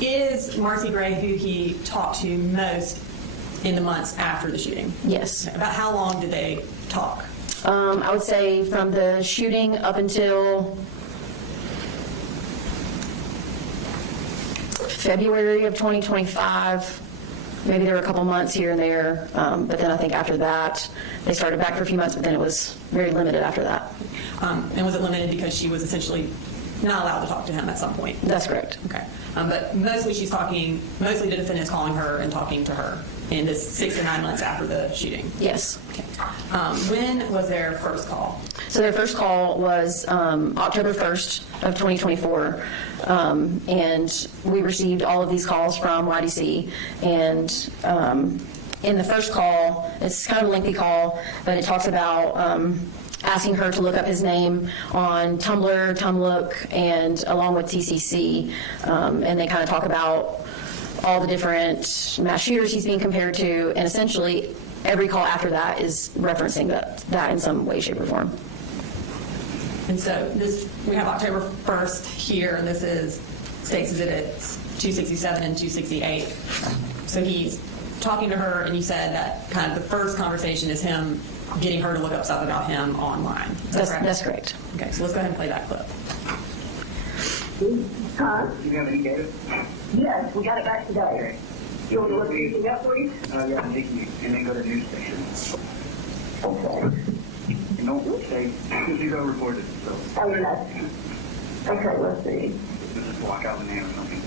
Is Marcy Gray who he talked to most in the months after the shooting? Yes. About how long did they talk? I would say from the shooting up until February of 2025. Maybe there were a couple months here and there, but then I think after that, they started back for a few months, but then it was very limited after that. And was it limited because she was essentially not allowed to talk to him at some point? That's correct. Okay. But mostly mostly the defendant's calling her and talking to her in this 6 to 9 months after the shooting? Yes. Okay. When was their first call? So their first call was October 1st of 2024, and we received all of these calls from YDC, and in the first call, it's kind of a lengthy call, but it talks about asking her to look up his name on Tumblr, Tumlook, and along with TCC, and they kind of talk about all the different mass shooters he's being compared to, and essentially every call after that is referencing that in some way, shape, or form. And so we have October 1st here, and this is State's Exhibits 267 and 268. So he's talking to her, and you said that kind of the first conversation is him getting her to look up stuff about him online. Is that correct? That's correct. Okay, so let's go ahead and play that clip. Huh? You have any data? Yes, we got it back today. You want to look anything up, please? Yeah, and then go to news station. Okay. And don't say, you go report it, so Oh, you're not. Okay, let's see. just block out the name or something.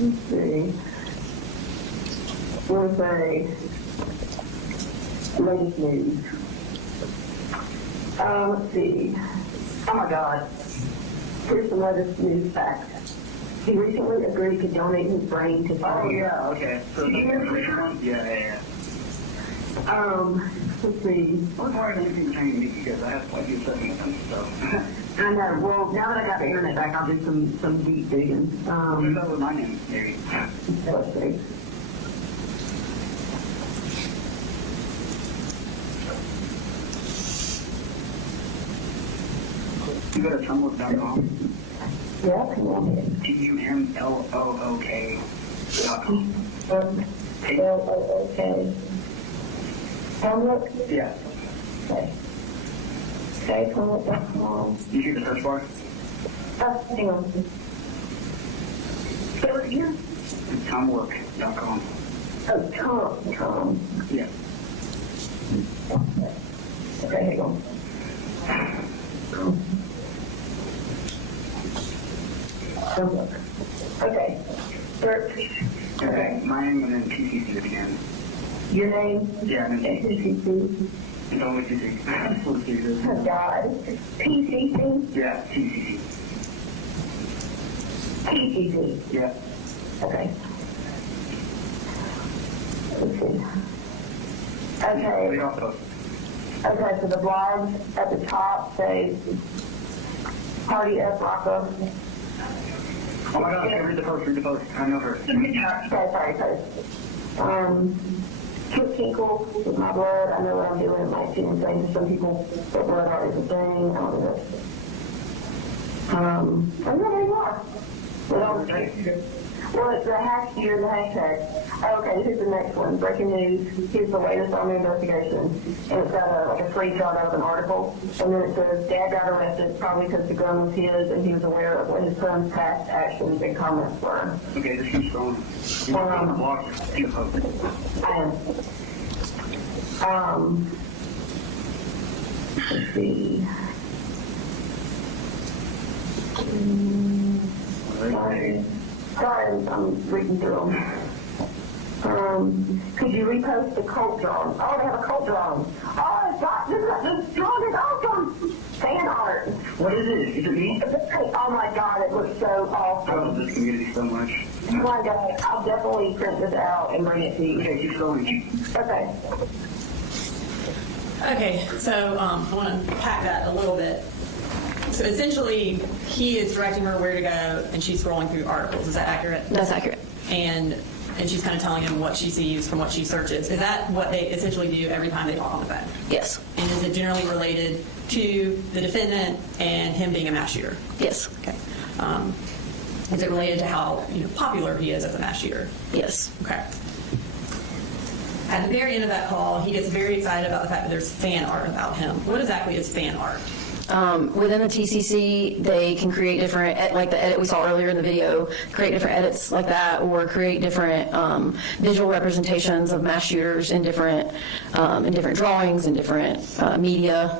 Let's see. We'll say latest news. Let's see. Oh my God. Here's the latest news fact. He recently agreed to donate his brain to Oh, science. yeah, okay. So Did you hear this? Yeah. Let's see. What's hard to anything trying to meet you guys? I have quite a few questions, so. I know. Well, now that I got the internet back, I'll do some deep digging. What's up with my name, maybe? Let's see. You go to tumblr.com, Yeah, come on. TUMLOOK.com. L-O-O-K. Tumblr? Yeah. Okay. Okay, Tom.com. You hear the search bar? Hang on. Say it again. TomWork.com. Oh, Tom. Yeah. Okay, hang on. Okay. Search. Okay. My name and then PCC at the end. Your name? Yeah, and then PCC. it's only PCC. Oh, God. PCC? Yeah, PCC. PCC. Yeah. Okay. Let's see. We Okay. also, Okay, so the blogs at the top say Party F Rocco. oh my gosh, read the post. I know her. Sorry. Kip Tinkle with my blood. I know what I'm doing. It might seem the same to some people, but blood art is a thing. I don't know. I know where you are. Well, it's the hashtag, the hashtag. Okay, here's the next one. Breaking news. Here's the latest on the investigation. And it's got like a screenshot of an article. And then it says, Dad got arrested probably because the gun was his and he was aware of what his son's past actions and comments were. Okay, just keep going. You on the blog, see the post. I am. Let's see. Sorry, I'm reading through them. Could you repost the Colt drawing? Oh, they have a Colt drawing. Oh, it's got, this drawing is awesome. Fan art. What is it? Is it me? Oh my God, it looks so I awesome. love this community so much. Oh my God, I'll definitely print this out and bring it to you. Okay, keep going. Okay. Okay, so I want to unpack that a little bit. So essentially, he is directing her where to go, and she's scrolling through articles. Is that accurate? That's accurate. And she's kind of telling him what she sees from what she searches. Is that what they essentially do every time they talk on the phone? Yes. And is it generally related to the defendant and him being a mass shooter? Yes. Okay. Is it related to how popular he is as a mass shooter? Yes. Okay. At the very end of that call, he gets very excited about the fact that there's fan art about him. What exactly is fan art? Within the TCC, they can create different, like the edit we saw earlier in the video, create different edits like that, or create different visual representations of mass shooters in different drawings and different media.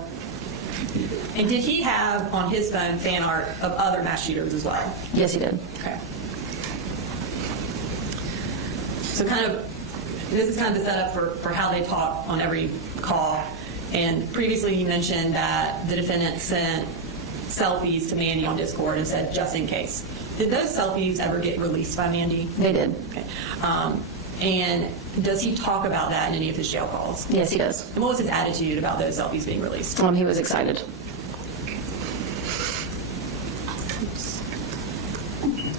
And did he have on his phone fan art of other mass shooters as well? Yes, he did. Okay. So this is kind of the setup for how they talk on every call. And previously you mentioned that the defendant sent selfies to Mandy on Discord and said, just in case. Did those selfies ever get released by Mandy? They did. Okay. And does he talk about that in any of his jail calls? Yes, he does. And what was his attitude about those selfies being released? He was excited.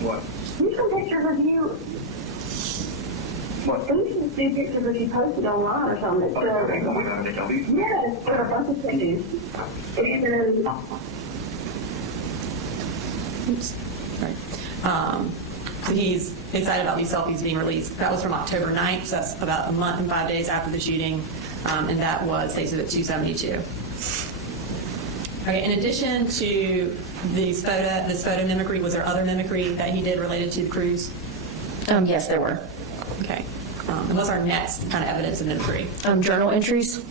What? You some pictures of you. What? You should see pictures of you posted online or something. Oh, okay, going on to tell you. Yes, there are a bunch of things. Oops. Right. So he's excited about these selfies being released. That was from October 9th, so that's about a month and 5 days after the shooting, and that was stated at 272. Okay, in addition to this photo mimicry, was there other mimicry that he did related to the cruise? Yes, there were. Okay. And what's our next kind of evidence of mimicry? Journal entries.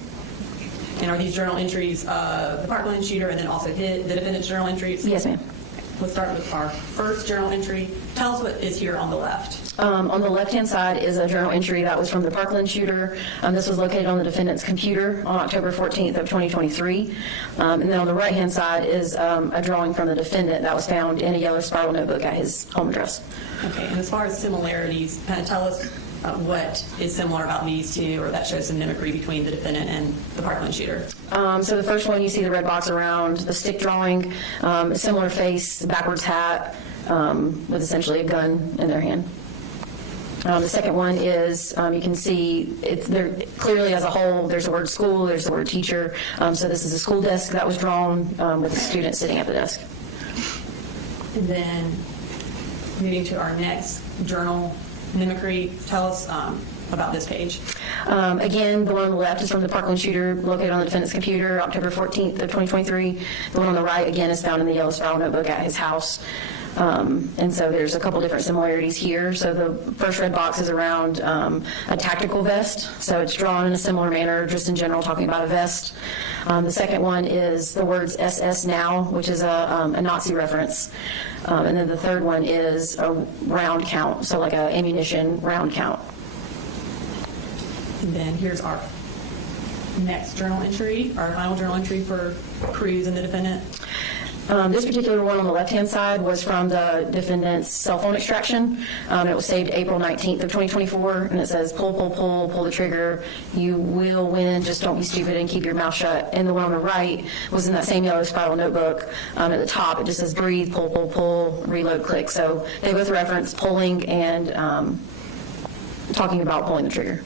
And are these journal entries of the Parkland shooter and then also the defendant's journal entries? Yes, ma'am. Let's start with our first journal entry. Tell us what is here on the left. On the left-hand side is a journal entry that was from the Parkland shooter. This was located on the defendant's computer on October 14th of 2023. And then on the right-hand side is a drawing from the defendant that was found in a yellow spiral notebook at his home address. Okay, and as far as similarities, kind of tell us what is similar about these two, or that shows some mimicry between the defendant and the Parkland shooter. So the first one, you see the red box around the stick drawing, a similar face, backwards hat, with essentially a gun in their hand. The second one is, you can see, there clearly as a whole, there's the word school, there's the word teacher. So this is a school desk that was drawn with a student sitting at the desk. And then moving to our next journal mimicry. Tell us about this page. Again, the one on the left is from the Parkland shooter located on the defendant's computer, October 14th of 2023. The one on the right, again, is found in the yellow spiral notebook at his house. And so there's a couple different similarities here. So the first red box is around a tactical vest. So it's drawn in a similar manner, just in general, talking about a vest. The second one is the words SS now, which is a Nazi reference. And then the third one is a round count, so like a ammunition round count. And then here's our next journal entry, our final journal entry for Cruz and the defendant. This particular one on the left-hand side was from the defendant's cell phone extraction. It was saved April 19th of 2024, and it says, pull, pull, pull, pull the trigger. You will win. Just don't be stupid and keep your mouth shut. And the one on the right was in that same yellow spiral notebook. At the top, it just says, breathe, pull, pull, pull, reload, click. So they both reference pulling and talking about pulling the trigger.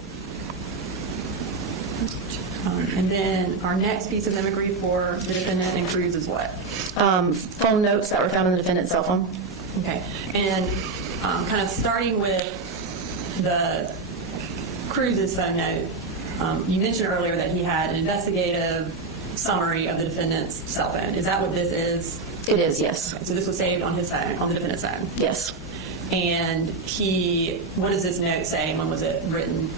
And then our next piece of mimicry for the defendant and Cruz is what? Phone notes that were found in the defendant's cell phone. Okay. And kind of starting with the Cruz's phone note, you mentioned earlier that he had an investigative summary of the defendant's cell phone. Is that what this is? It is, yes. Okay, so this was saved on his phone, on the defendant's phone. Yes. And what does this note say? When was it written?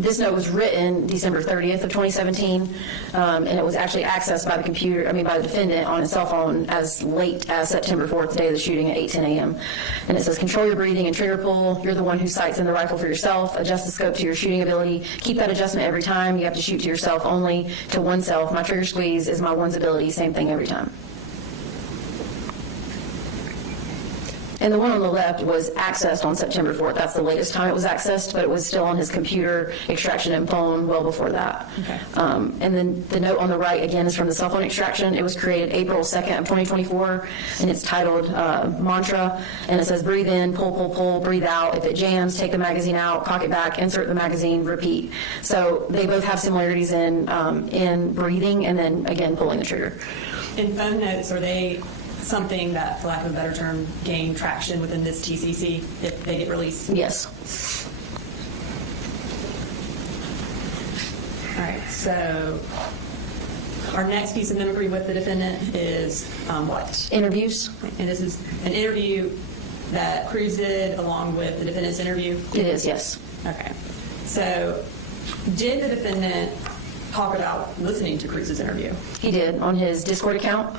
This note was written December 30th of 2017, and it was actually accessed by by the defendant on his cell phone as late as September 4th, the day of the shooting at 8:10 a.m. And it says, control your breathing and trigger pull. You're the one who sights in the rifle for yourself. Adjust the scope to your shooting ability. Keep that adjustment every time. You have to shoot to yourself only, to oneself. My trigger squeeze is my one's ability. Same thing every time. And the one on the left was accessed on September 4th. That's the latest time it was accessed, but it was still on his computer, extraction, and phone well before that. Okay. And then the note on the right, again, is from the cell phone extraction. It was created April 2nd of 2024, and it's titled Mantra, and it says, breathe in, pull, pull, pull, breathe out. If it jams, take the magazine out, cock it back, insert the magazine, repeat. So they both have similarities in breathing and then, again, pulling the trigger. In phone notes, are they something that, for lack of a better term, gain traction within this TCC if they get released? Yes. All right, so our next piece of mimicry with the defendant is what? Interviews? And this is an interview that Cruz did along with the defendant's interview? It is, yes. Okay. So did the defendant talk about listening to Cruz's interview? He did, on his Discord account.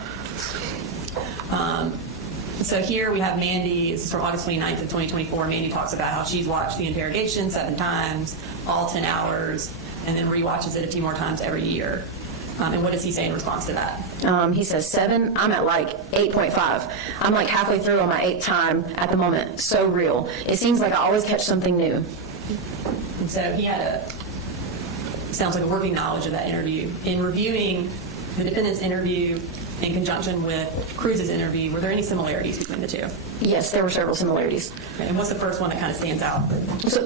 So here we have Mandy, this is from August 29th of 2024. Mandy talks about how she's watched the interrogation 7 times, all 10 hours, and then rewatches it a few more times every year. And what does he say in response to that? He says 7. I'm at like 8.5. I'm like halfway through on my 8th time at the moment. So real. It seems like I always catch something new. And so he had sounds like a working knowledge of that interview. In reviewing the defendant's interview in conjunction with Cruz's interview, were there any similarities between the two? Yes, there were several similarities. Okay, and what's the first one that kind of stands out?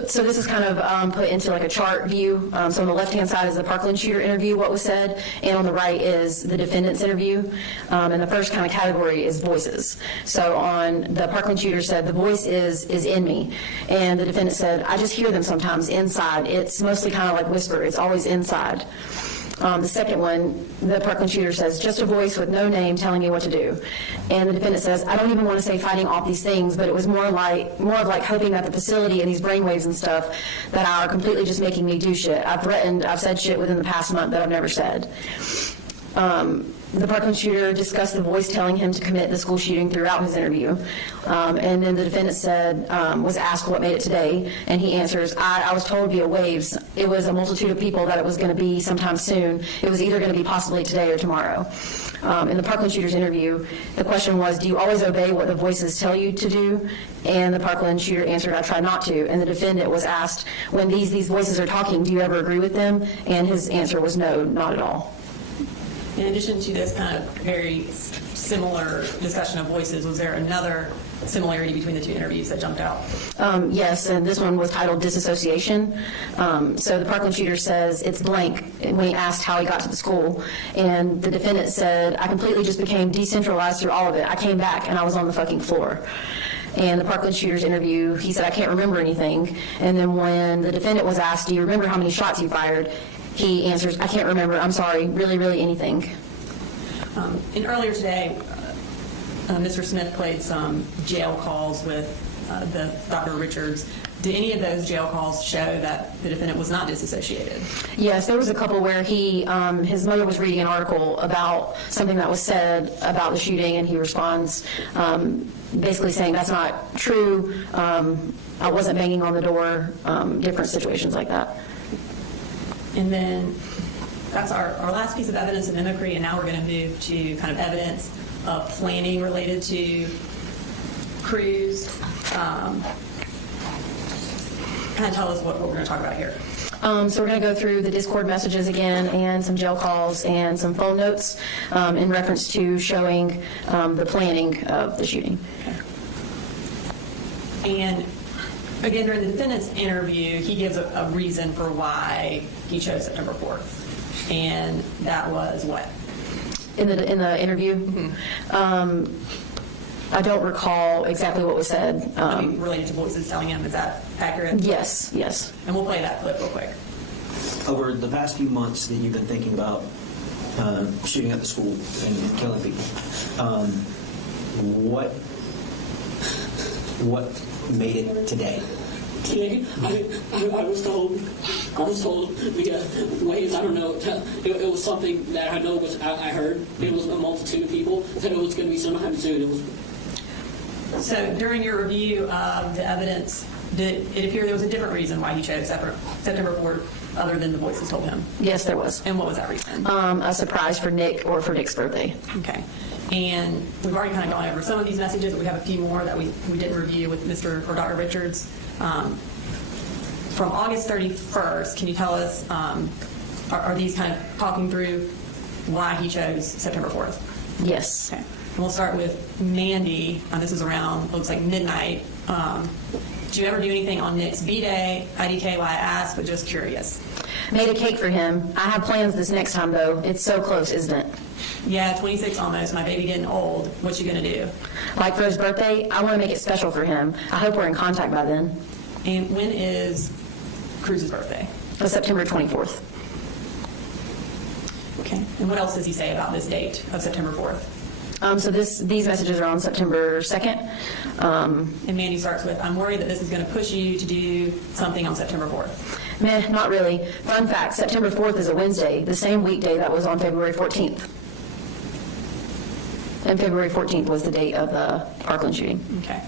So this is kind of put into like a chart view. So on the left-hand side is the Parkland shooter interview, what was said, and on the right is the defendant's interview. And the first kind of category is voices. So on the Parkland shooter said, the voice is in me. And the defendant said, I just hear them sometimes inside. It's mostly kind of like whisper. It's always inside. The second one, the Parkland shooter says, just a voice with no name telling me what to do. And the defendant says, I don't even want to say fighting off these things, but it was more of like hoping that the facility and these brainwaves and stuff that are completely just making me do shit. I've said shit within the past month that I've never said. The Parkland shooter discussed the voice telling him to commit the school shooting throughout his interview. And then the defendant was asked what made it today, and he answers, I was told via waves. It was a multitude of people that it was going to be sometime soon. It was either going to be possibly today or tomorrow. In the Parkland shooter's interview, the question was, do you always obey what the voices tell you to do? And the Parkland shooter answered, I try not to. And the defendant was asked, when these voices are talking, do you ever agree with them? And his answer was no, not at all. In addition to this kind of very similar discussion of voices, was there another similarity between the two interviews that jumped out? Yes, and this one was titled Disassociation. So the Parkland shooter says it's blank when he asked how he got to the school. And the defendant said, I completely just became decentralized through all of it. I came back and I was on the fucking floor. And the Parkland shooter's interview, he said, I can't remember anything. And then when the defendant was asked, do you remember how many shots you fired? He answers, I can't remember, I'm sorry, really, really anything. And earlier today, Mr. Smith played some jail calls with the Dr. Richards. Did any of those jail calls show that the defendant was not disassociated? Yes, there was a couple where his mother was reading an article about something that was said about the shooting, and he responds basically saying, that's not true, I wasn't banging on the door, different situations like that. And then that's our last piece of evidence in mimicry, and now we're going to move to kind of evidence of planning related to Cruz. Kind of tell us what we're going to talk about here. So we're going to go through the Discord messages again and some jail calls and some phone notes in reference to showing the planning of the shooting. And again, during the defendant's interview, he gives a reason for why he chose September 4th. And that was what? In the interview? Mm-hmm. I don't recall exactly what was said. Related to voices telling him, is that accurate? Yes, yes. And we'll play that clip real quick. Over the past few months that you've been thinking about shooting up the school and killing people, what made it today? Today, I was told via ways, I don't know, it was something that I know was, I heard, it was a multitude of people, said it was going to be sometime soon. It was. So during your review of the evidence, did it appear there was a different reason why he chose September 4th other than the voices told him? Yes, there was. And what was that reason? A surprise for Nick or for Nick's birthday. Okay. And we've already kind of gone over some of these messages, but we have a few more that we didn't review with Mr. or Dr. Richards. From August 31st, can you tell us, are these kind of talking through why he chose September 4th? Yes. Okay. And we'll start with Mandy. This is around, looks like midnight. Did you ever do anything on Nick's B-Day? IDK, why I asked, but just curious. Made a cake for him. I have plans this next time, though. It's so close, isn't it? Yeah, 26 almost. My baby getting old. What you going to do? Like for his birthday, I want to make it special for him. I hope we're in contact by then. And when is Cruz's birthday? September 24th. Okay. And what else does he say about this date of September 4th? So these messages are on September 2nd. And Mandy starts with, I'm worried that this is going to push you to do something on September 4th. Meh, not really. Fun fact, September 4th is a Wednesday, the same weekday that was on February 14th. And February 14th was the date of the Parkland shooting. Okay.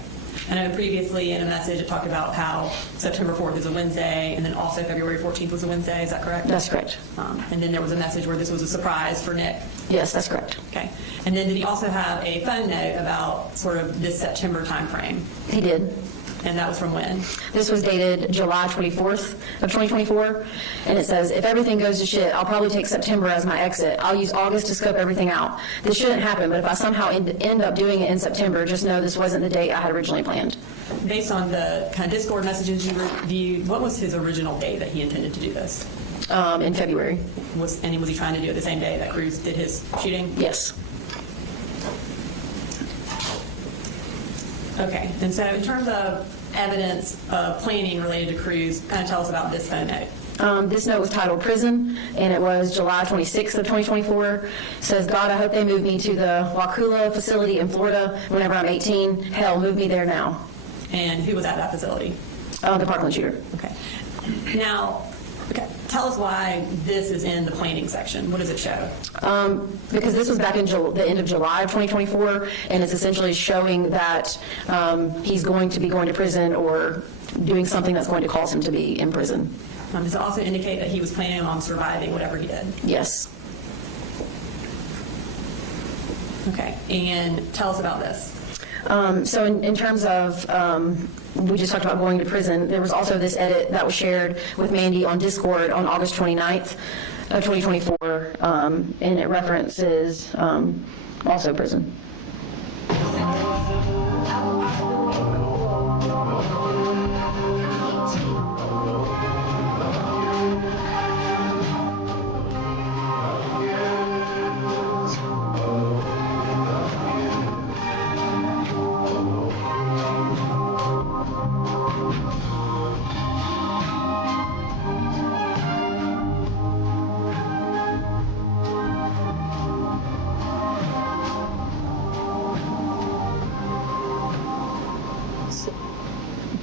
I know previously in a message it talked about how September 4th is a Wednesday, and then also February 14th was a Wednesday. Is that correct? That's correct. And then there was a message where this was a surprise for Nick. Yes, that's correct. Okay. And then did he also have a phone note about sort of this September time frame? He did. And that was from when? This was dated July 24th of 2024, and it says, if everything goes to shit, I'll probably take September as my exit. I'll use August to scope everything out. This shouldn't happen, but if I somehow end up doing it in September, just know this wasn't the date I had originally planned. Based on the kind of Discord messages you reviewed, what was his original date that he intended to do this? In February. Was he trying to do it the same day that Cruz did his shooting? Yes. Okay. And so in terms of evidence of planning related to Cruz, kind of tell us about this phone note. This note was titled Prison, and it was July 26th of 2024. It says, God, I hope they move me to the Wakulla facility in Florida whenever I'm 18. Hell, move me there now. And who was at that facility? The Parkland shooter. Okay. Now, tell us why this is in the planning section. What does it show? Because this was back in the end of July of 2024, and it's essentially showing that he's going to be going to prison or doing something that's going to cause him to be in prison. Does it also indicate that he was planning on surviving whatever he did? Yes. Okay. And tell us about this. So in terms of, we just talked about going to prison, there was also this edit that was shared with Mandy on Discord on August 29th of 2024, and it references also prison.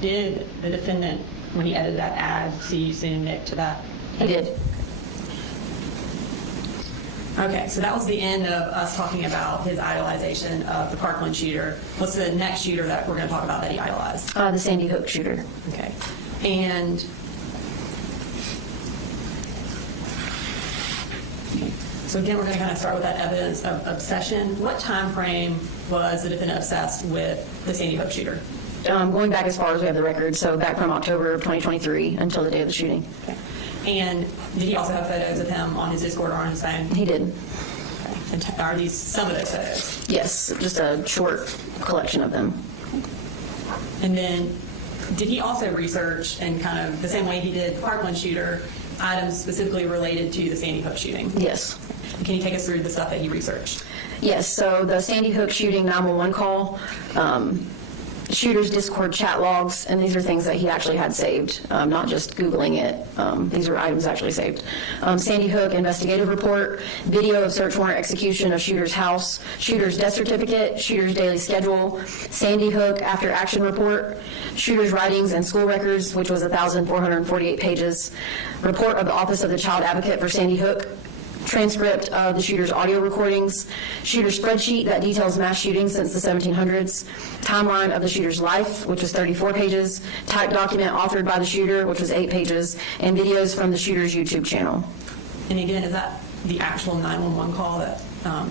did the defendant, when he edited that ad, see you sending Nick to that? He did. Okay, so that was the end of us talking about his idolization of the Parkland shooter. What's the next shooter that we're going to talk about that he idolized? The Sandy Hook shooter. Okay. And so again, we're going to kind of start with that evidence of obsession. What time frame was the defendant obsessed with the Sandy Hook shooter? Going back as far as we have the record, so back from October of 2023 until the day of the shooting. Okay. And did he also have photos of him on his Discord or on his phone? He did. Okay. And are these some of those photos? Yes, just a short collection of them. And then did he also research, in kind of the same way he did the Parkland shooter, items specifically related to the Sandy Hook shooting? Yes. Can you take us through the stuff that he researched? Yes, so the Sandy Hook shooting 911 call, shooter's Discord chat logs, and these are things that he actually had saved, not just Googling it. These are items actually saved. Sandy Hook investigative report, video of search warrant execution of shooter's house, shooter's death certificate, shooter's daily schedule, Sandy Hook after action report, shooter's writings and school records, which was 1,448 pages, report of the Office of the Child Advocate for Sandy Hook, transcript of the shooter's audio recordings, shooter's spreadsheet that details mass shootings since the 1700s, timeline of the shooter's life, which was 34 pages, typed document authored by the shooter, which was 8 pages, and videos from the shooter's YouTube channel. And again, is that the actual 911 call that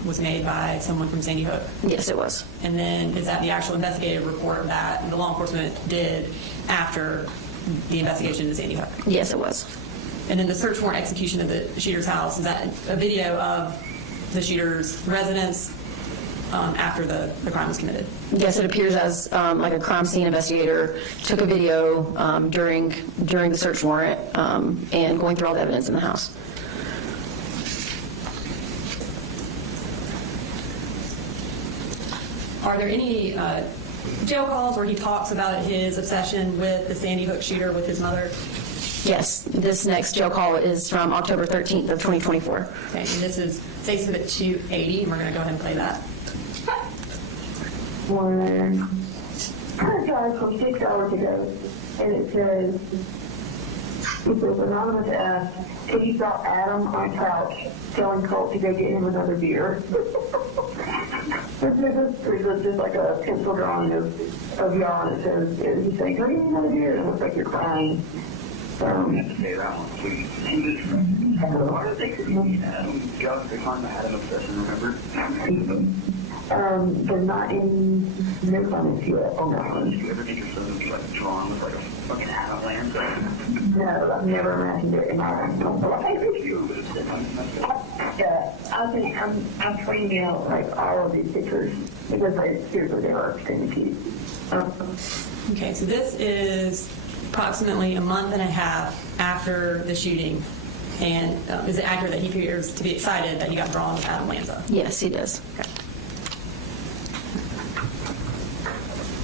was made by someone from Sandy Hook? Yes, it was. And then is that the actual investigative report that the law enforcement did after the investigation into Sandy Hook? Yes, it was. And then the search warrant execution of the shooter's house, is that a video of the shooter's residence after the crime was committed? Yes, it appears as like a crime scene investigator took a video during the search warrant and going through all the evidence in the house. Are there any jail calls where he talks about his obsession with the Sandy Hook shooter with his mother? Yes, this next jail call is from October 13th of 2024. Okay, and this is Exhibit 280, and we're going to go ahead and play that. One, guys from 6 hours ago, and it says, anonymous asked, can you saw Adam on a couch telling Colt to go get him another beer? There's just like a pencil drawing of y'all, and it says, he's saying, go get me another beer, and it looks like you're crying. Say that one, please. Why do they think Gus behind had an obsession, remember? There's not any no comments yet on that one. Do you ever think your son was like drawn with like a fucking avalanche? No, I've never imagined it in my Yeah, I think I'm tweeting out like all of these pictures because seriously they are extremely cute. Okay, so this is approximately a month and a half after the shooting. And is it accurate that he appears to be excited that he got drawn with Adam Lanza? Yes, he does. Okay.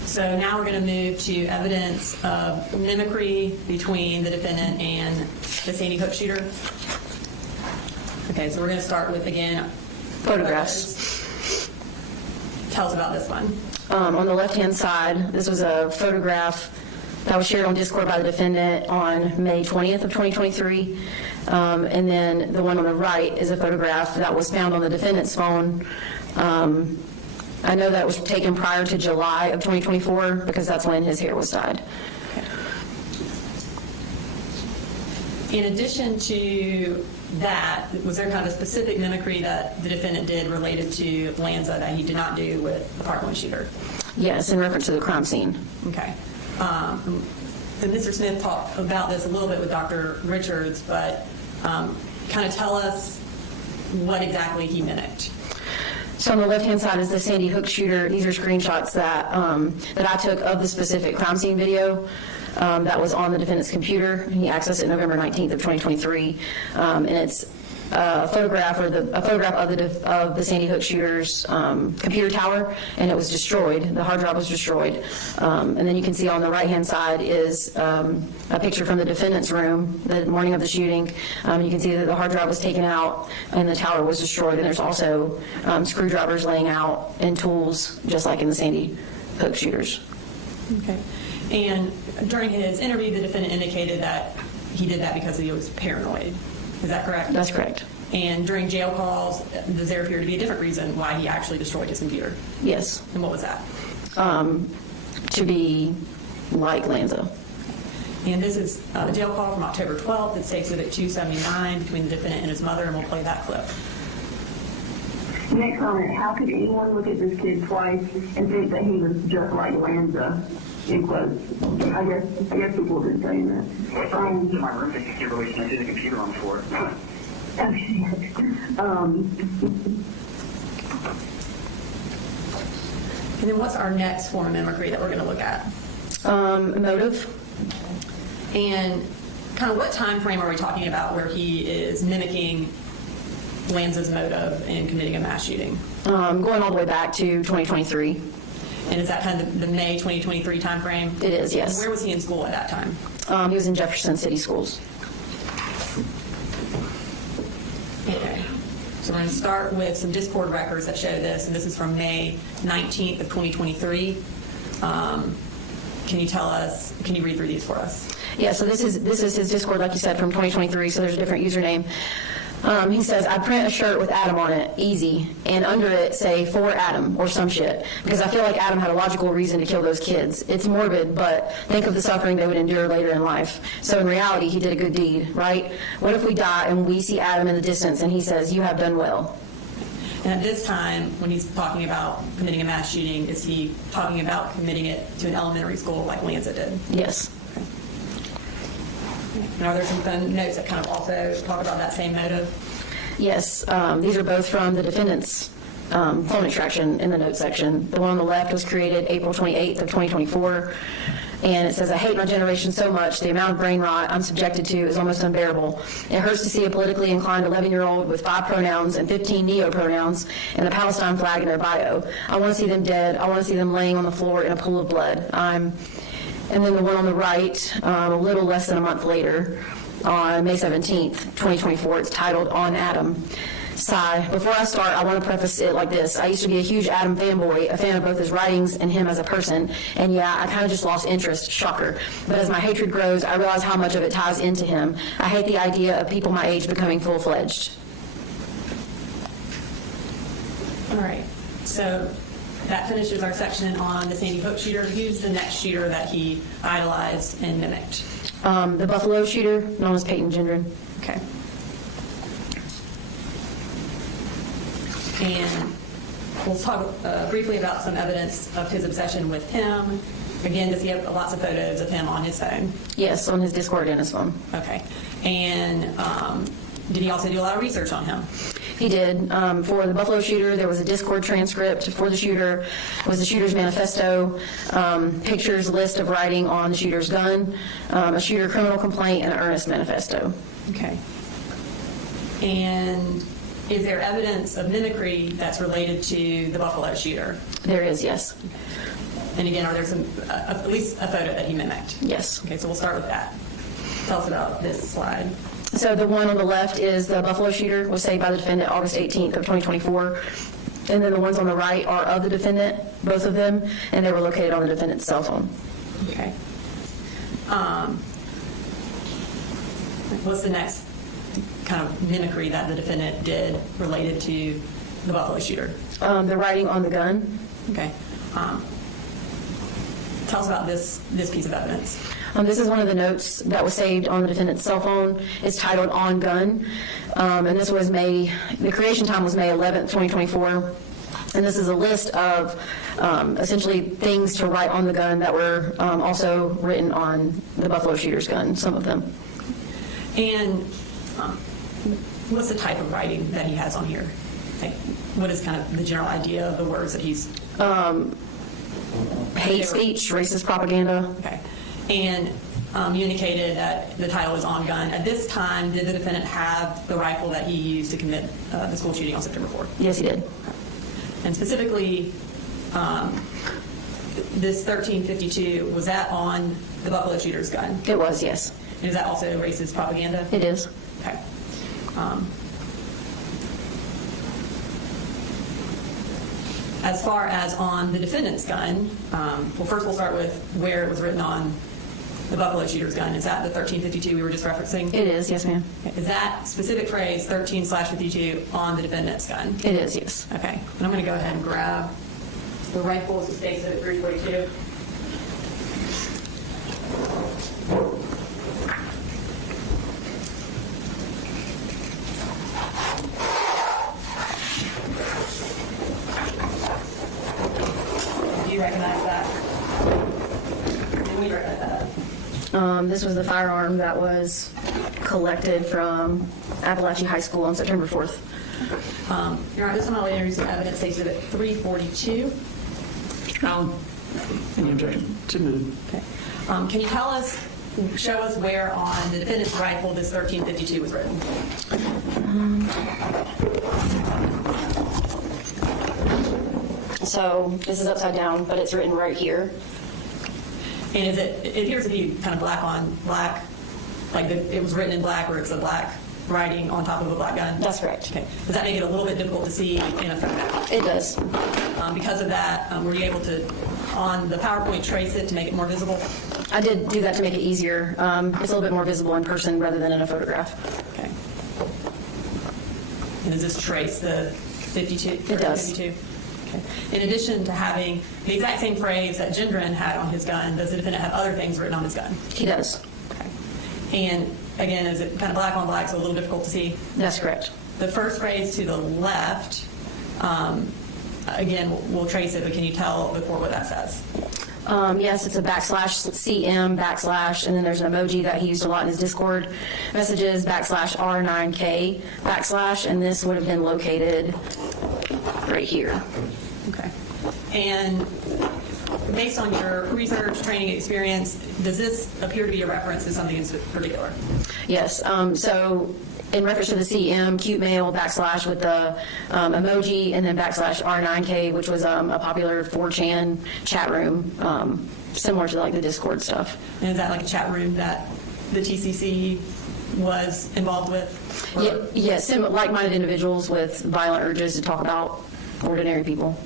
So now we're going to move to evidence of mimicry between the defendant and the Sandy Hook shooter. Okay, so we're going to start with, again, Photographs. Tell us about this one. On the left-hand side, this was a photograph that was shared on Discord by the defendant on May 20th of 2023. And then the one on the right is a photograph that was found on the defendant's phone. I know that was taken prior to July of 2024 because that's when his hair was dyed. In addition to that, was there kind of a specific mimicry that the defendant did related to Lanza that he did not do with the Parkland shooter? Yes, in reference to the crime scene. Okay. And Mr. Smith talked about this a little bit with Dr. Richards, but kind of tell us what exactly he mimicked. So on the left-hand side is the Sandy Hook shooter. These are screenshots that I took of the specific crime scene video that was on the defendant's computer. He accessed it November 19th of 2023, and it's a photograph of the Sandy Hook shooter's computer tower, and it was destroyed. The hard drive was destroyed. And then you can see on the right-hand side is a picture from the defendant's room the morning of the shooting. You can see that the hard drive was taken out and the tower was destroyed, and there's also screwdrivers laying out and tools, just like in the Sandy Hook shooters. Okay. And during his interview, the defendant indicated that he did that because he was paranoid. Is that correct? That's correct. And during jail calls, does there appear to be a different reason why he actually destroyed his computer? Yes. And what was that? To be like Lanza. And this is a jail call from October 12th. It states Exhibit 279 between the defendant and his mother, and we'll play that clip. Next comment, how could anyone look at this kid twice and think that he was just like Lanza, in quotes? I guess people have been saying that. In my room, they can't really see the computer on the floor. Okay. And then what's our next form of mimicry that we're going to look at? Motive. And kind of what time frame are we talking about where he is mimicking Lanza's motive in committing a mass shooting? Going all the way back to 2023. And is that kind of the May 2023 time frame? It is, yes. Where was he in school at that time? He was in Jefferson City Schools. Okay. So we're going to start with some Discord records that show this, and this is from May 19th of 2023. Can you tell us, can you read through these for us? Yeah, so this is his Discord, like you said, from 2023, so there's a different username. He says, I print a shirt with Adam on it, easy, and under it say, for Adam, or some shit, because I feel like Adam had a logical reason to kill those kids. It's morbid, but think of the suffering they would endure later in life. So in reality, he did a good deed, right? What if we die and we see Adam in the distance and he says, you have done well? And at this time, when he's talking about committing a mass shooting, is he talking about committing it to an elementary school like Lanza did? Yes. And are there some phone notes that kind of also talk about that same motive? Yes, these are both from the defendant's phone extraction in the notes section. The one on the left was created April 28th of 2024, and it says, I hate my generation so much, the amount of brain rot I'm subjected to is almost unbearable. It hurts to see a politically inclined 11-year-old with 5 pronouns and 15 neo-pronouns and the Palestine flag in their bio. I want to see them dead. I want to see them laying on the floor in a pool of blood. And then the one on the right, a little less than a month later, on May 17th, 2024, it's titled On Adam. Sigh. Before I start, I want to preface it like this. I used to be a huge Adam fanboy, a fan of both his writings and him as a person. And yeah, I kind of just lost interest. Shocker. But as my hatred grows, I realize how much of it ties into him. I hate the idea of people my age becoming full-fledged. All right. So that finishes our section on the Sandy Hook shooter. Who's the next shooter that he idolized and mimicked? The Buffalo shooter, known as Peyton Gendron. Okay. And we'll talk briefly about some evidence of his obsession with him. Again, does he have lots of photos of him on his phone? Yes, on his Discord and his phone. Okay. And did he also do a lot of research on him? He did. For the Buffalo shooter, there was a Discord transcript. For the shooter was the shooter's manifesto, pictures, list of writing on the shooter's gun, a shooter criminal complaint, and an earnest manifesto. Okay. And is there evidence of mimicry that's related to the Buffalo shooter? There is, yes. And again, are there some, at least a photo that he mimicked? Yes. Okay, so we'll start with that. Tell us about this slide. So the one on the left is the Buffalo shooter, was saved by the defendant August 18th of 2024. And then the ones on the right are of the defendant, both of them, and they were located on the defendant's cell phone. Okay. What's the next kind of mimicry that the defendant did related to the Buffalo shooter? The writing on the gun. Okay. Tell us about this piece of evidence. This is one of the notes that was saved on the defendant's cell phone. It's titled On Gun. And this was the creation time was May 11th, 2024. And this is a list of essentially things to write on the gun that were also written on the Buffalo shooter's gun, some of them. And what's the type of writing that he has on here? Like, what is kind of the general idea of the words that he's... Hate speech, racist propaganda. Okay. And you indicated that the title was On Gun. At this time, did the defendant have the rifle that he used to commit the school shooting on September 4th? Yes, he did. And specifically, this 1352, was that on the Buffalo shooter's gun? It was, yes. And is that also racist propaganda? It is. Okay. As far as on the defendant's gun, well, first we'll start with where it was written on the Buffalo shooter's gun. Is that the 1352 we were just referencing? It is, yes, ma'am. Okay. Is that specific phrase 13/52 on the defendant's gun? It is, yes. Okay. And I'm going to go ahead and grab the rifle as it states at 342. Do you recognize that? Do we recognize that? This was the firearm that was collected from Apalachee High School on September 4th. Your Honor, this one I'll introduce some evidence states at 342. Alan, any objection? Submitted. Okay. Can you tell us, show us where on the defendant's rifle this 1352 was written? So this is upside down, but it's written right here. And it appears to be kind of black on black, like it was written in black, or it's a black writing on top of a black gun? That's correct. Okay. Does that make it a little bit difficult to see in a photo? It does. Because of that, were you able to, on the PowerPoint, trace it to make it more visible? I did do that to make it easier. It's a little bit more visible in person rather than in a photograph. Okay. And does this trace the 52? It does. 52? Okay. In addition to having the exact same phrase that Gendron had on his gun, does the defendant have other things written on his gun? He does. Okay. And again, is it kind of black on black, so a little difficult to see? That's correct. The first phrase to the left, again, we'll trace it, but can you tell the court what that says? Yes, it's a \CM \, and then there's an emoji that he used a lot in his Discord messages, \R9K \, and this would have been located right here. Okay. And based on your research, training, experience, does this appear to be a reference to something in particular? Yes. So in reference to the CM, cute mail \, with the emoji, and then \R9K, which was a popular 4chan chat room, similar to like the Discord stuff. And is that like a chat room that the TCC was involved with? Or- Yes, like-minded individuals with violent urges to talk about ordinary people.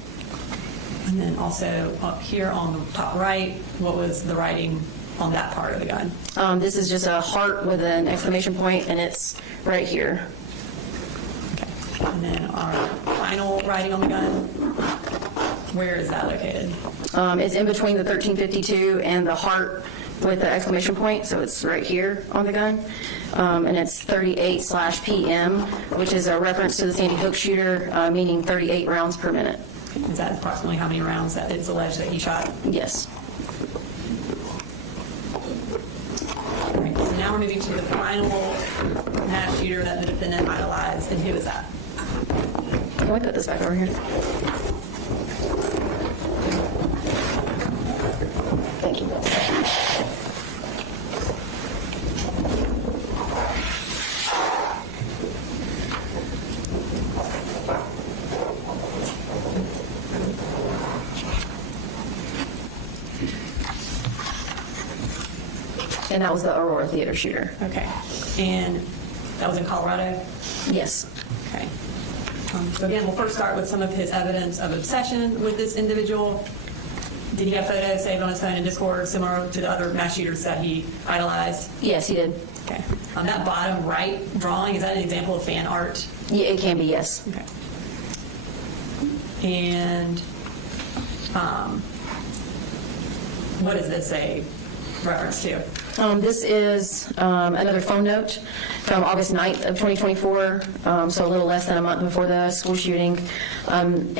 And then also up here on the top right, what was the writing on that part of the gun? This is just a heart with an exclamation point, and it's right here. Okay. And then our final writing on the gun, where is that located? It's in between the 1352 and the heart with the exclamation point, so it's right here on the gun. And it's 38/PM, which is a reference to the Sandy Hook shooter, meaning 38 rounds per minute. Is that approximately how many rounds that it's alleged that he shot? Yes. All right, so now we're moving to the final mass shooter that the defendant idolized, and who is that? Can we put this back over here? Thank you. And that was the Aurora Theater shooter. Okay. And that was in Colorado? Yes. Okay. So again, we'll first start with some of his evidence of obsession with this individual. Did he have photos saved on his phone in Discord similar to the other mass shooters that he idolized? Yes, he did. Okay. On that bottom right drawing, is that an example of fan art? Yeah, it can be, yes. Okay. And what is this a reference to? This is another phone note from August 9th of 2024, so a little less than a month before the school shooting. And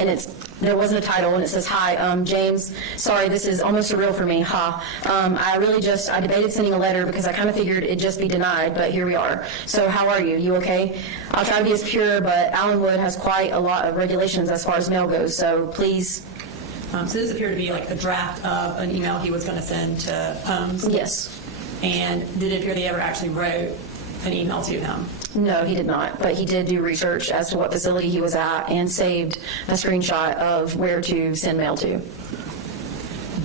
there wasn't a title, and it says, "Hi, James, sorry, this is almost surreal for me, ha. I debated sending a letter because I kind of figured it'd just be denied, but here we are. So how are you? You okay? I'll try to be as pure, but Allenwood has quite a lot of regulations as far as mail goes, so please." So this appeared to be like a draft of an email he was going to send to Holmes? Yes. And did it appear that he ever actually wrote an email to him? No, he did not, but he did do research as to what facility he was at and saved a screenshot of where to send mail to.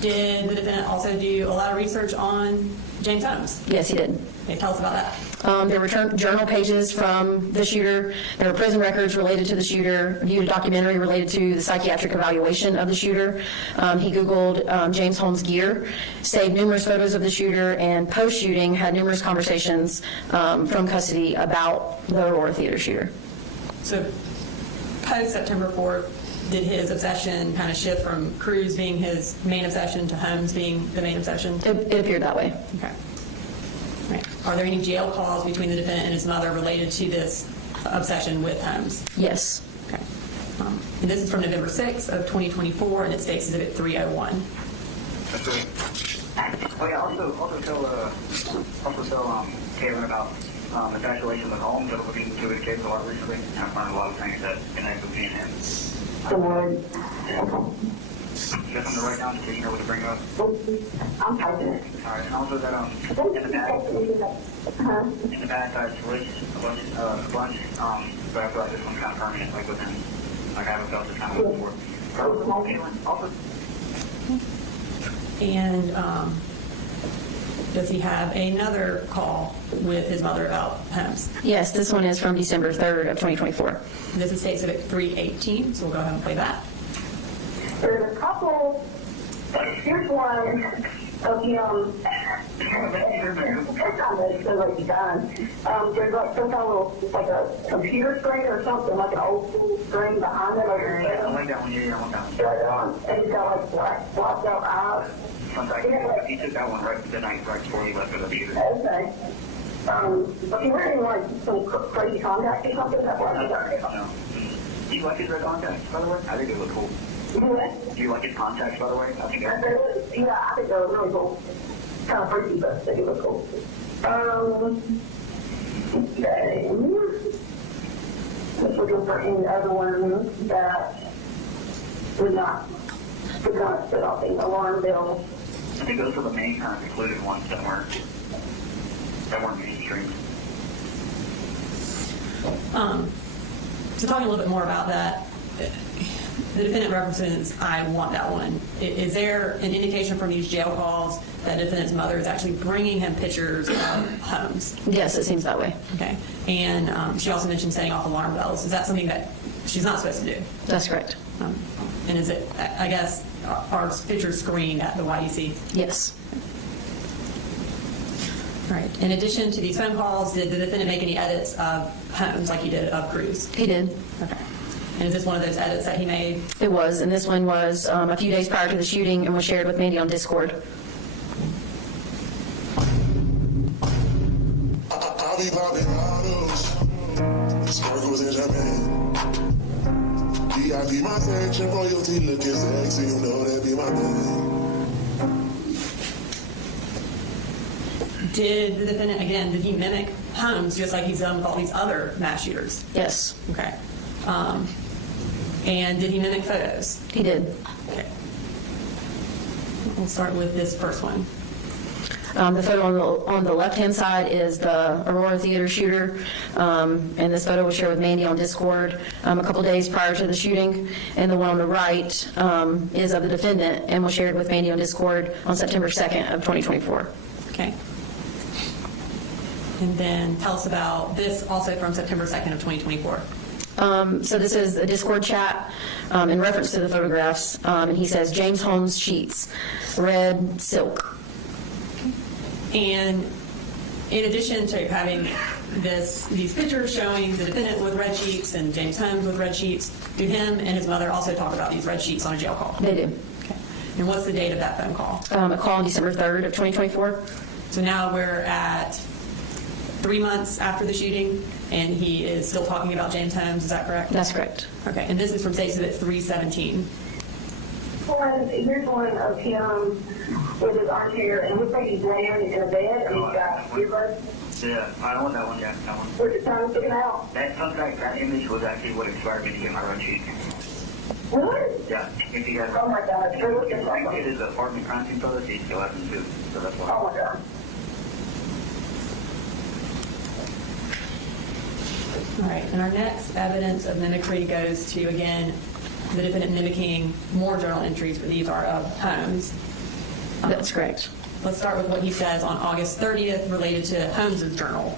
Did the defendant also do a lot of research on James Holmes? Yes, he did. Okay, tell us about that. There were journal pages from the shooter. There were prison records related to the shooter. Viewed a documentary related to the psychiatric evaluation of the shooter. He Googled James Holmes' gear, saved numerous photos of the shooter, and post-shooting had numerous conversations from custody about the Aurora Theater shooter. So post-September 4th, did his obsession kind of shift from Cruz being his main obsession to Holmes being the main obsession? It appeared that way. Okay. Right. Are there any jail calls between the defendant and his mother related to this obsession with Holmes? Yes. Okay. And this is from November 6th of 2024, and it states Exhibit 301. That's great. Oh yeah, also tell Kevin about the situation with Holmes. I've been looking into his case a lot recently, and I found a lot of things that connect with me and him. The word. You got something to write down so you know what to bring up? I'm typing it. All right, and also that in the past I've switched a bunch, but I feel like this one's kind of permanent, like with him. Like I haven't felt this kind of way before. Anyway, also. And does he have another call with his mother about Holmes? Yes, this one is from December 3rd of 2024. This is State Exhibit 318, so we'll go ahead and play that. There's a couple, here's one of him, there's like some kind of like a computer screen or something, like an old school screen behind him. I like that one, yeah, I want that one. And he's got like blacked out eyes. He took that one right the night right before he left for the theater. Okay. But he wearing like some crazy contacts or something, that was No. Do you like his red contacts, by the way? I think they look cool. Do you like his contacts, by the way? I think they're yeah, I think they're really cool. Kind of freaky, but they do look cool. Okay. Just looking for any other ones that would not set off the alarm bell. I think those are the main kind of included ones that weren't mainstream. So talking a little bit more about that, the defendant represents, I want that one. Is there an indication from these jail calls that the defendant's mother is actually bringing him pictures of Holmes? Yes, it seems that way. Okay. And she also mentioned setting off alarm bells. Is that something that she's not supposed to do? That's correct. And is it, I guess, are pictures screened at the YDC? Yes. All right. In addition to these phone calls, did the defendant make any edits of Holmes like he did of Cruz? He did. Okay. And is this one of those edits that he made? It was, and this one was a few days prior to the shooting and was shared with Mandy on Discord. I'll be popping bottles, sparkles and champagne. VIP my section, royalty looking sexy, you know that be my thing. Did the defendant, again, did he mimic Holmes just like he's done with all these other mass shooters? Yes. Okay. And did he mimic photos? He did. Okay. We'll start with this first one. The photo on the left-hand side is the Aurora Theater shooter, and this photo was shared with Mandy on Discord a couple days prior to the shooting, and the one on the right is of the defendant and was shared with Mandy on Discord on September 2nd of 2024. Okay. And then tell us about this also from September 2nd of 2024. So this is a Discord chat in reference to the photographs, and he says, James Holmes sheets, red silk. And in addition to having these pictures showing the defendant with red sheets and James Holmes with red sheets, do him and his mother also talk about these red sheets on a jail call? They do. Okay. And what's the date of that phone call? A call on December 3rd of 2024. So now we're at 3 months after the shooting, and he is still talking about James Holmes, is that correct? That's correct. Okay, and this is from State Exhibit 317. Here's one of him with his armchair, and looks like he's laying in a bed, and he's got earbuds. Yeah, I want that one, yeah, that one. Where's his tongue sticking out? That image was actually what inspired me to get my run sheet. What? Yeah, if you guys Oh my God, you're looking like it is an apartment crime scene photo, so you still have them too, so that's why. Oh my God. All right, and our next evidence of mimicry goes to, again, the defendant mimicking more journal entries, but these are of Holmes. That's correct. Let's start with what he says on August 30th related to Holmes's journal.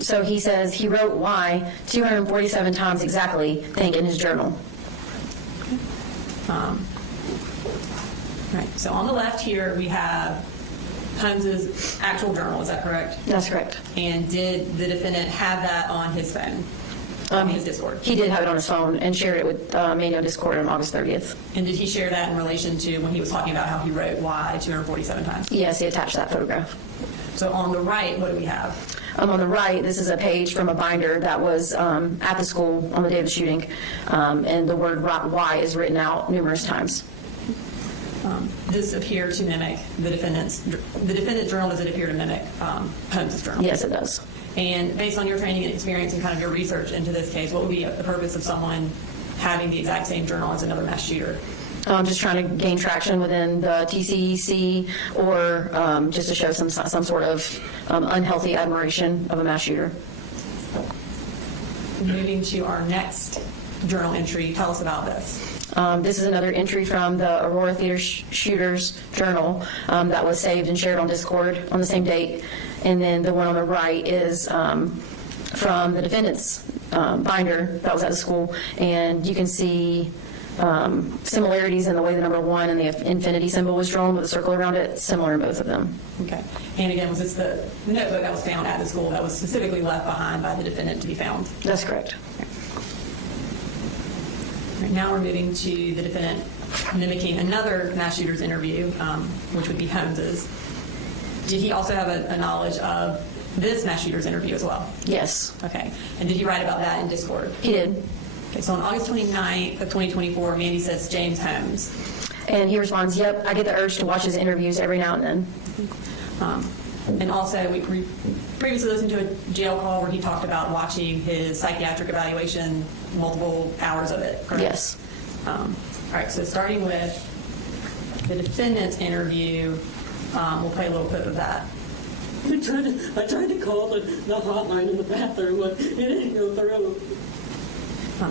So he says he wrote why 247 times exactly, think, in his journal. Right. So on the left here, we have Holmes's actual journal. Is that correct? That's correct. And did the defendant have that on his phone, on his Discord? He did have it on his phone and shared it with Mandy on Discord on August 30th. And did he share that in relation to when he was talking about how he wrote why 247 times? Yes, he attached that photograph. So on the right, what do we have? On the right, this is a page from a binder that was at the school on the day of the shooting, and the word why is written out numerous times. This appeared to mimic the defendant's journal. Does it appear to mimic Holmes's journal? Yes, it does. And based on your training and experience and kind of your research into this case, what would be the purpose of someone having the exact same journal as another mass shooter? Just trying to gain traction within the TCEC, or just to show some sort of unhealthy admiration of a mass shooter. Moving to our next journal entry, tell us about this. This is another entry from the Aurora Theater Shooters Journal that was saved and shared on Discord on the same date. And then the one on the right is from the defendant's binder that was at the school. And you can see similarities in the way the number 1 and the infinity symbol was drawn with a circle around it, similar in both of them. Okay. And again, was this the notebook that was found at the school that was specifically left behind by the defendant to be found? That's correct. Right, now we're moving to the defendant mimicking another mass shooter's interview, which would be Holmes's. Did he also have a knowledge of this mass shooter's interview as well? Yes. Okay. And did he write about that in Discord? He did. Okay, so on August 29th of 2024, Mandy says James Holmes. And he responds, yep, I get the urge to watch his interviews every now and then. And also, we previously listened to a jail call where he talked about watching his psychiatric evaluation, multiple hours of it, correct? Yes. All right, so starting with the defendant's interview, we'll play a little clip of that. I tried to call the hotline in the bathroom, but it didn't go through.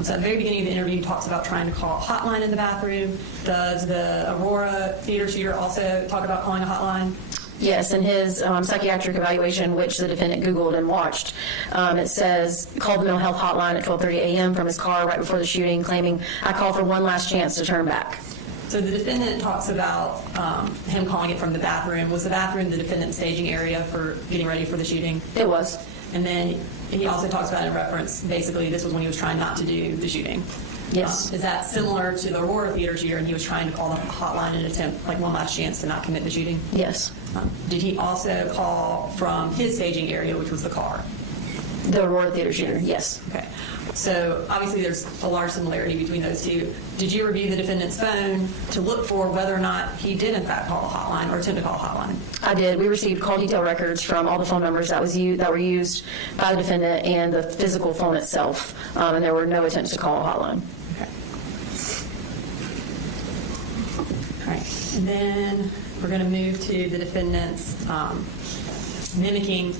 So at the very beginning of the interview, he talks about trying to call a hotline in the bathroom. Does the Aurora Theater shooter also talk about calling a hotline? Yes, in his psychiatric evaluation, which the defendant Googled and watched, it says, called the mental health hotline at 12:30 a.m. from his car right before the shooting, claiming, I call for one last chance to turn back. So the defendant talks about him calling it from the bathroom. Was the bathroom the defendant's staging area for getting ready for the shooting? It was. And then he also talks about in reference, basically, this was when he was trying not to do the shooting. Yes. Is that similar to the Aurora Theater shooter, and he was trying to call the hotline in an attempt, like one last chance to not commit the shooting? Yes. Did he also call from his staging area, which was the car? The Aurora Theater shooter, yes. Okay. So obviously there's a large similarity between those two. Did you review the defendant's phone to look for whether or not he did in fact call a hotline or attempt to call a hotline? I did. We received call detail records from all the phone numbers that were used by the defendant and the physical phone itself, and there were no attempts to call a hotline. Okay. All right. And then we're going to move to the defendant's mimicking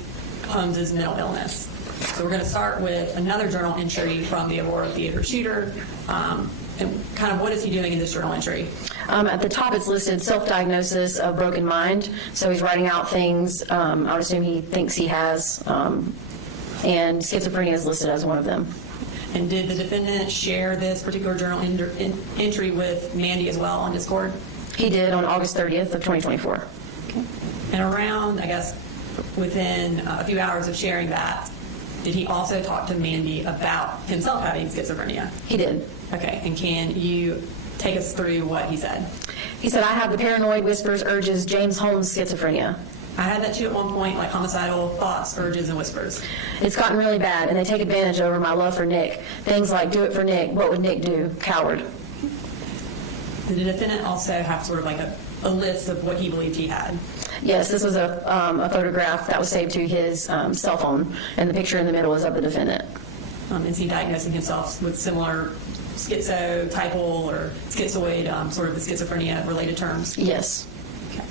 Holmes's mental illness. So we're going to start with another journal entry from the Aurora Theater shooter. And kind of what is he doing in this journal entry? At the top it's listed self-diagnosis of broken mind. So he's writing out things I would assume he thinks he has, and schizophrenia is listed as one of them. And did the defendant share this particular journal entry with Mandy as well on Discord? He did on August 30th of 2024. Okay. And around, I guess, within a few hours of sharing that, did he also talk to Mandy about himself having schizophrenia? He did. Okay, and can you take us through what he said? He said, I have the paranoid whispers, urges, James Holmes schizophrenia. I had that too at one point, like homicidal thoughts, urges, and whispers. It's gotten really bad, and they take advantage over my love for Nick. Things like, do it for Nick. What would Nick do? Coward. Did the defendant also have sort of like a list of what he believed he had? Yes, this was a photograph that was saved to his cell phone, and the picture in the middle is of the defendant. Is he diagnosing himself with similar schizotypal or schizoid, sort of the schizophrenia-related terms? Yes. Okay.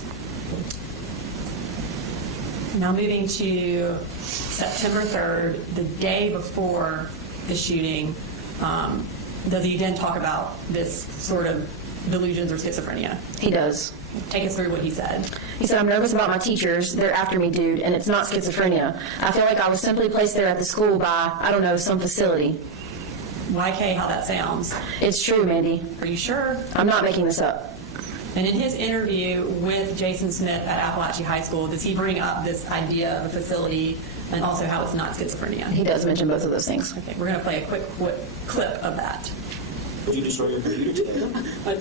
Now moving to September 3rd, the day before the shooting, does he then talk about this sort of delusions or schizophrenia. He does. Take us through what he said. He said, I'm nervous about my teachers. They're after me, dude, and it's not schizophrenia. I feel like I was simply placed there at the school by, I don't know, some facility. YK, how that sounds. It's true, Mandy. Are you sure? I'm not making this up. And in his interview with Jason Smith at Apalachee High School, does he bring up this idea of a facility and also how it's not schizophrenia? He does mention both of those things. Okay, we're going to play a quick clip of that. Did you destroy your computer today? I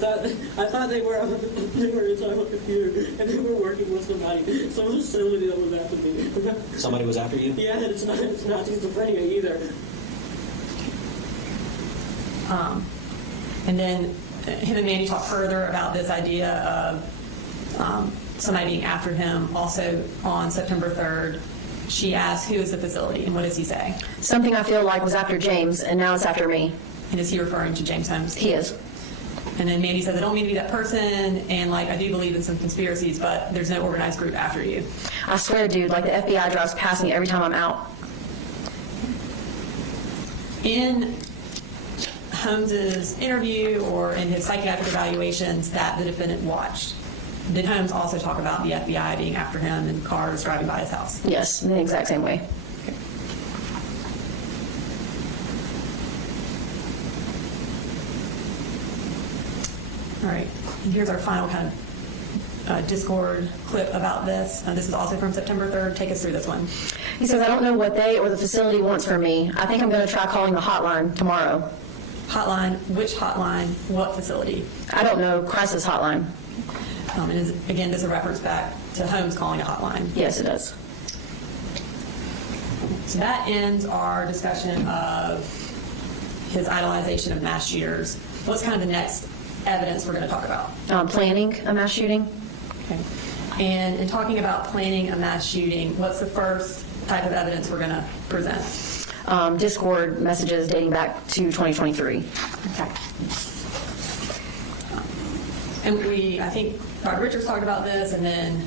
thought they were inside my computer and they were working with somebody. Some facility that was after me. Somebody was after you? Yeah, it's not schizophrenia either. And then him and Mandy talk further about this idea of somebody being after him. Also on September 3rd, she asked, who is the facility? And what does he say? Something I feel like was after James, and now it's after me. And is he referring to James Holmes? He is. And then Mandy says, I don't mean to be that person, and like I do believe in some conspiracies, but there's no organized group after you. I swear, dude, like the FBI drives past me every time I'm out. In Holmes's interview or in his psychiatric evaluations that the defendant watched, did Holmes also talk about the FBI being after him and cars driving by his house? Yes, in the exact same way. All right, and here's our final kind of Discord clip about this. This is also from September 3rd. Take us through this one. He says, I don't know what they or the facility wants from me. I think I'm going to try calling the hotline tomorrow. Hotline, which hotline, what facility? I don't know, crisis hotline. Again, this is a reference back to Holmes calling a hotline. Yes, it does. So that ends our discussion of his idolization of mass shooters. What's kind of the next evidence we're going to talk about? Planning a mass shooting. Okay. And in talking about planning a mass shooting, what's the first type of evidence we're going to present? Discord messages dating back to 2023. Okay. And I think Dr. Richards talked about this, and then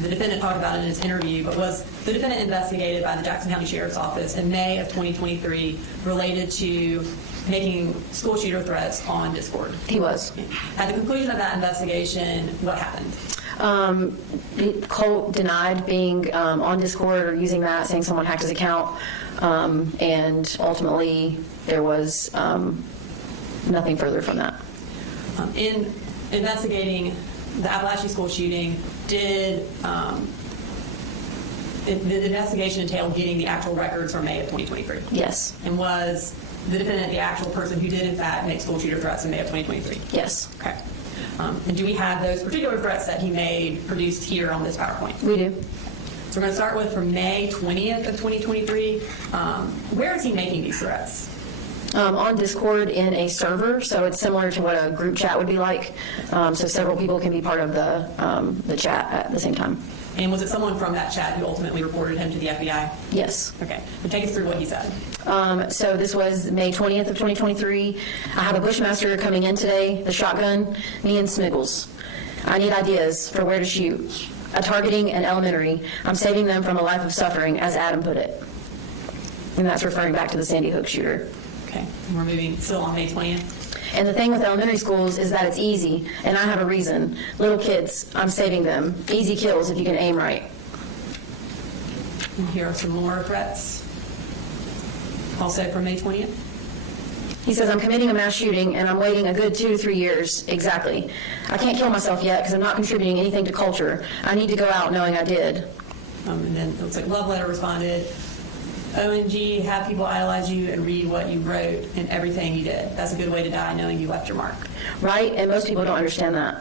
the defendant talked about it in his interview, but was the defendant investigated by the Jackson County Sheriff's Office in May of 2023 related to making school shooter threats on Discord? He was. At the conclusion of that investigation, what happened? Colt denied being on Discord or using that, saying someone hacked his account, and ultimately there was nothing further from that. In investigating the Apalachee school shooting, did the investigation entail getting the actual records from May of 2023? Yes. And was the defendant the actual person who did in fact make school shooter threats in May of 2023? Yes. Okay. And do we have those particular threats that he made produced here on this PowerPoint? We do. So we're going to start with from May 20th of 2023. Where is he making these threats? On Discord in a server, so it's similar to what a group chat would be like. So several people can be part of the chat at the same time. And was it someone from that chat who ultimately reported him to the FBI? Yes. Okay. And take us through what he said. So this was May 20th of 2023. I have a Bushmaster coming in today, the shotgun, me and Smiggles. I need ideas for where to shoot. A targeting and elementary. I'm saving them from a life of suffering, as Adam put it. And that's referring back to the Sandy Hook shooter. Okay. And we're moving still on May 20th. And the thing with elementary schools is that it's easy, and I have a reason. Little kids, I'm saving them. Easy kills if you can aim right. And here are some more threats. Also from May 20th. He says, I'm committing a mass shooting, and I'm waiting a good 2 to 3 years. Exactly. I can't kill myself yet because I'm not contributing anything to culture. I need to go out knowing I did. And then it looks like Love Letter responded, OMG, have people idolize you and read what you wrote and everything you did. That's a good way to die, knowing you left your mark. Right? And most people don't understand that.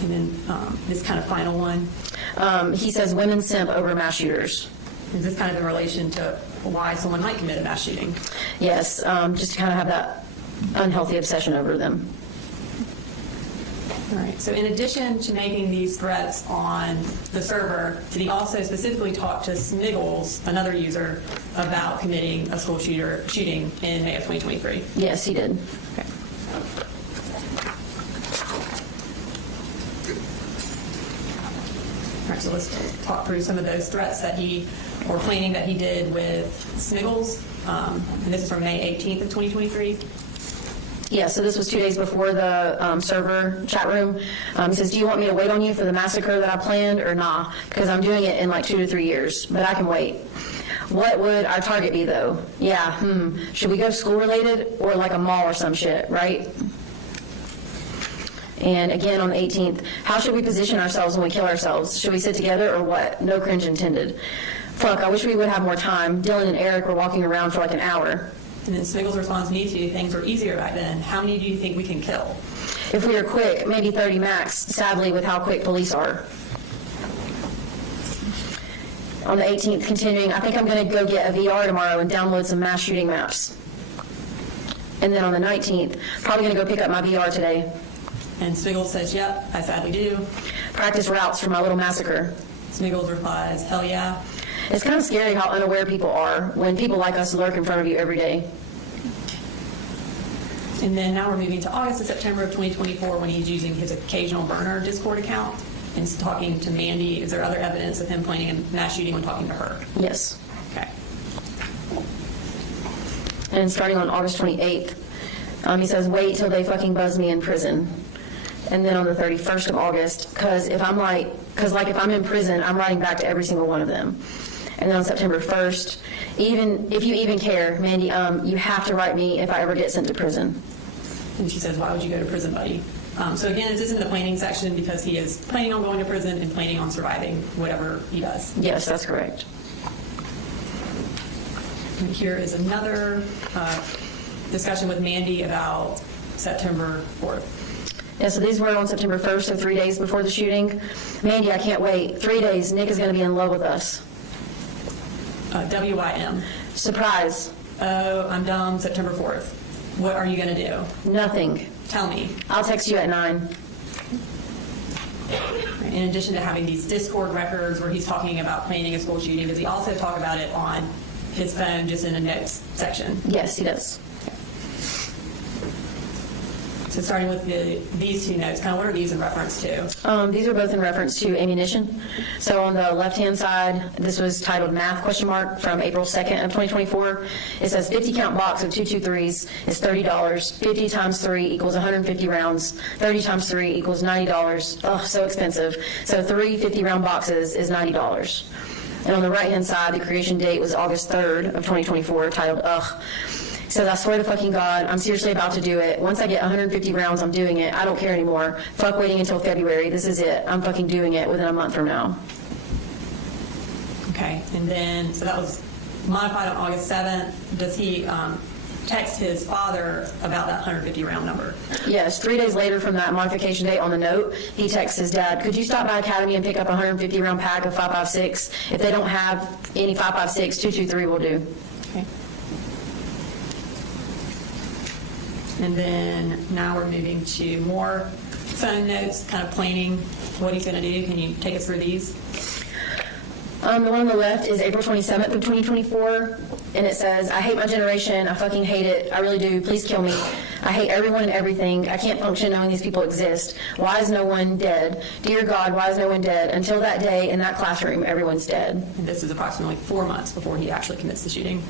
And then this kind of final one. He says, women simp over mass shooters. Is this kind of in relation to why someone might commit a mass shooting? Yes, just to kind of have that unhealthy obsession over them. All right, so in addition to making these threats on the server, did he also specifically talk to Smiggles, another user, about committing a school shooting in May of 2023? Yes, he did. Okay. All right, so let's talk through some of those threats that or planning that he did with Smiggles. And this is from May 18th of 2023. Yeah, so this was 2 days before the server chat room. He says, do you want me to wait on you for the massacre that I planned or nah? Because I'm doing it in like 2 to 3 years, but I can wait. What would our target be though? Yeah, should we go school related or like a mall or some shit, right? And again on the 18th, how should we position ourselves when we kill ourselves? Should we sit together or what? No cringe intended. Fuck, I wish we would have more time. Dylan and Eric were walking around for like an hour. And then Smiggles responds, me too, things were easier back then. How many do you think we can kill? If we are quick, maybe 30 max, sadly with how quick police are. On the 18th, continuing, I think I'm going to go get a VR tomorrow and download some mass shooting maps. And then on the 19th, probably going to go pick up my VR today. And Smiggles says, yep, I sadly do. Practice routes for my little massacre. Smiggles replies, hell yeah. It's kind of scary how unaware people are when people like us lurk in front of you every day. And then now we're moving to August and September of 2024 when he's using his occasional burner Discord account and talking to Mandy. Is there other evidence of him planning a mass shooting when talking to her? Yes. Okay. And starting on August 28th, he says, wait till they fucking buzz me in prison. And then on the 31st of August, because if I'm in prison, I'm writing back to every single one of them. And then on September 1st, even if you even care, Mandy, you have to write me if I ever get sent to prison. And she says, why would you go to prison, buddy? So again, this is in the planning section because he is planning on going to prison and planning on surviving whatever he does. Yes, that's correct. And here is another discussion with Mandy about September 4th. Yeah, so these were on September 1st, so 3 days before the shooting. Mandy, I can't wait. 3 days, Nick is going to be in love with us. WYM. Surprise. Oh, I'm dumb, September 4th. What are you going to do? Nothing. Tell me. I'll text you at 9. In addition to having these Discord records where he's talking about planning a school shooting, does he also talk about it on his phone just in a notes section? Yes, he does. So starting with these two notes, kind of what are these in reference to? These are both in reference to ammunition. So on the left-hand side, this was titled Math from April 2nd of 2024. It says 50 count box of 223s is $30. 50 times 3 equals 150 rounds. 30 times 3 equals $90. Oh, so expensive. So 3 50-round boxes is $90. And on the right-hand side, the creation date was August 3rd of 2024, titled Ugh. Says, I swear to fucking God, I'm seriously about to do it. Once I get 150 rounds, I'm doing it. I don't care anymore. Fuck waiting until February. This is it. I'm fucking doing it within a month from now. Okay, and then, so that was modified on August 7th. Does he text his father about that 150 round number? Yes, 3 days later from that modification date on the note, he texts his dad, could you stop by Academy and pick up a 150 round pack of 5.56? If they don't have any 5.56, 223 will do. Okay. And then now we're moving to more phone notes, kind of planning what he's going to do. Can you take us through these? The one on the left is April 27th of 2024, and it says, I hate my generation. I fucking hate it. I really do. Please kill me. I hate everyone and everything. I can't function knowing these people exist. Why is no one dead? Dear God, why is no one dead? Until that day in that classroom, everyone's dead. And this is approximately 4 months before he actually commits the shooting.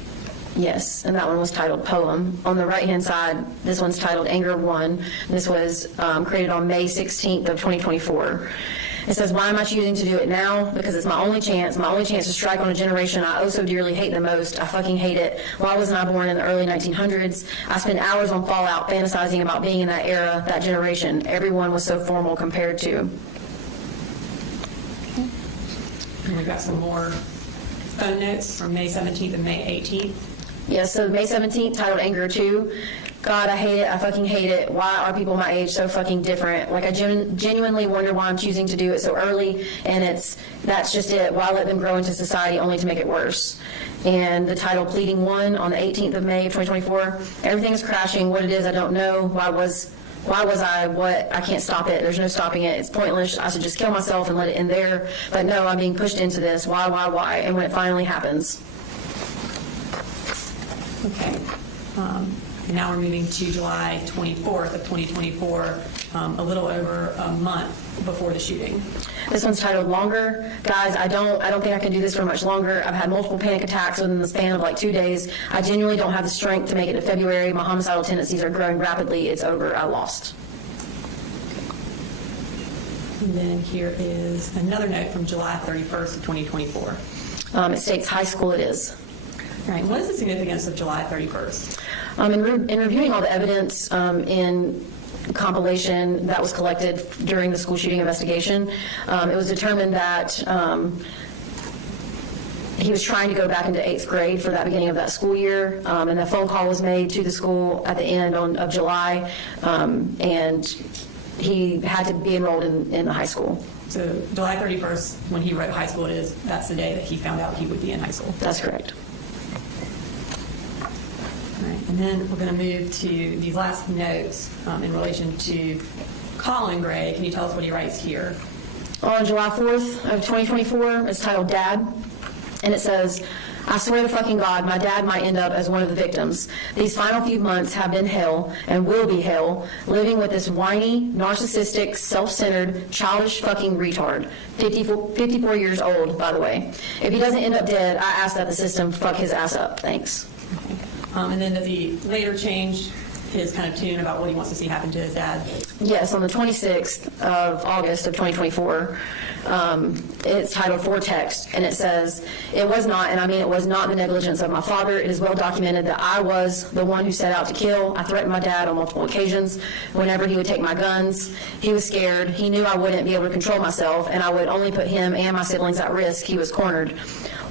Yes, and that one was titled Poem. On the right-hand side, this one's titled Anger of One. This was created on May 16th of 2024. It says, why am I choosing to do it now? Because it's my only chance to strike on a generation I oh so dearly hate the most. I fucking hate it. Why wasn't I born in the early 1900s? I spent hours on Fallout fantasizing about being in that era, that generation. Everyone was so formal compared to. And we've got some more phone notes from May 17th and May 18th. Yes, so May 17th, titled Anger 2. God, I hate it. I fucking hate it. Why are people my age so fucking different? Like, I genuinely wonder why I'm choosing to do it so early, and that's just it. Why let them grow into society only to make it worse? And the title, Pleading 1, on the 18th of May of 2024. Everything is crashing. What it is, I don't know. Why was I? What? I can't stop it. There's no stopping it. It's pointless. I should just kill myself and let it end there. But no, I'm being pushed into this. Why? And when it finally happens. Okay. And now we're moving to July 24th of 2024, a little over a month before the shooting. This one's titled Longer. Guys, I don't think I can do this for much longer. I've had multiple panic attacks within the span of like 2 days. I genuinely don't have the strength to make it to February. My homicidal tendencies are growing rapidly. It's over. I lost. And then here is another note from July 31st of 2024. It states high school it is. All right, what is the significance of July 31st? In reviewing all the evidence in compilation that was collected during the school shooting investigation, it was determined that he was trying to go back into 8th grade for that beginning of that school year, and a phone call was made to the school at the end of July, and he had to be enrolled in the high school. So July 31st, when he wrote high school it is, that's the day that he found out he would be in high school. That's correct. All right, and then we're going to move to these last notes in relation to Colt Gray. Can you tell us what he writes here? On July 4th of 2024, it's titled Dad, and it says, I swear to fucking God, my dad might end up as one of the victims. These final few months have been hell, and will be hell, living with this whiny, narcissistic, self-centered, childish fucking retard. 54 years old, by the way. If he doesn't end up dead, I ask that the system fuck his ass up. Thanks. And then does he later change his kind of tune about what he wants to see happen to his dad? Yes, on the 26th of August of 2024, it's titled For Text, and it says, it was not, and I mean it was not the negligence of my father. It is well documented that I was the one who set out to kill. I threatened my dad on multiple occasions whenever he would take my guns. He was scared. He knew I wouldn't be able to control myself, and I would only put him and my siblings at risk. He was cornered.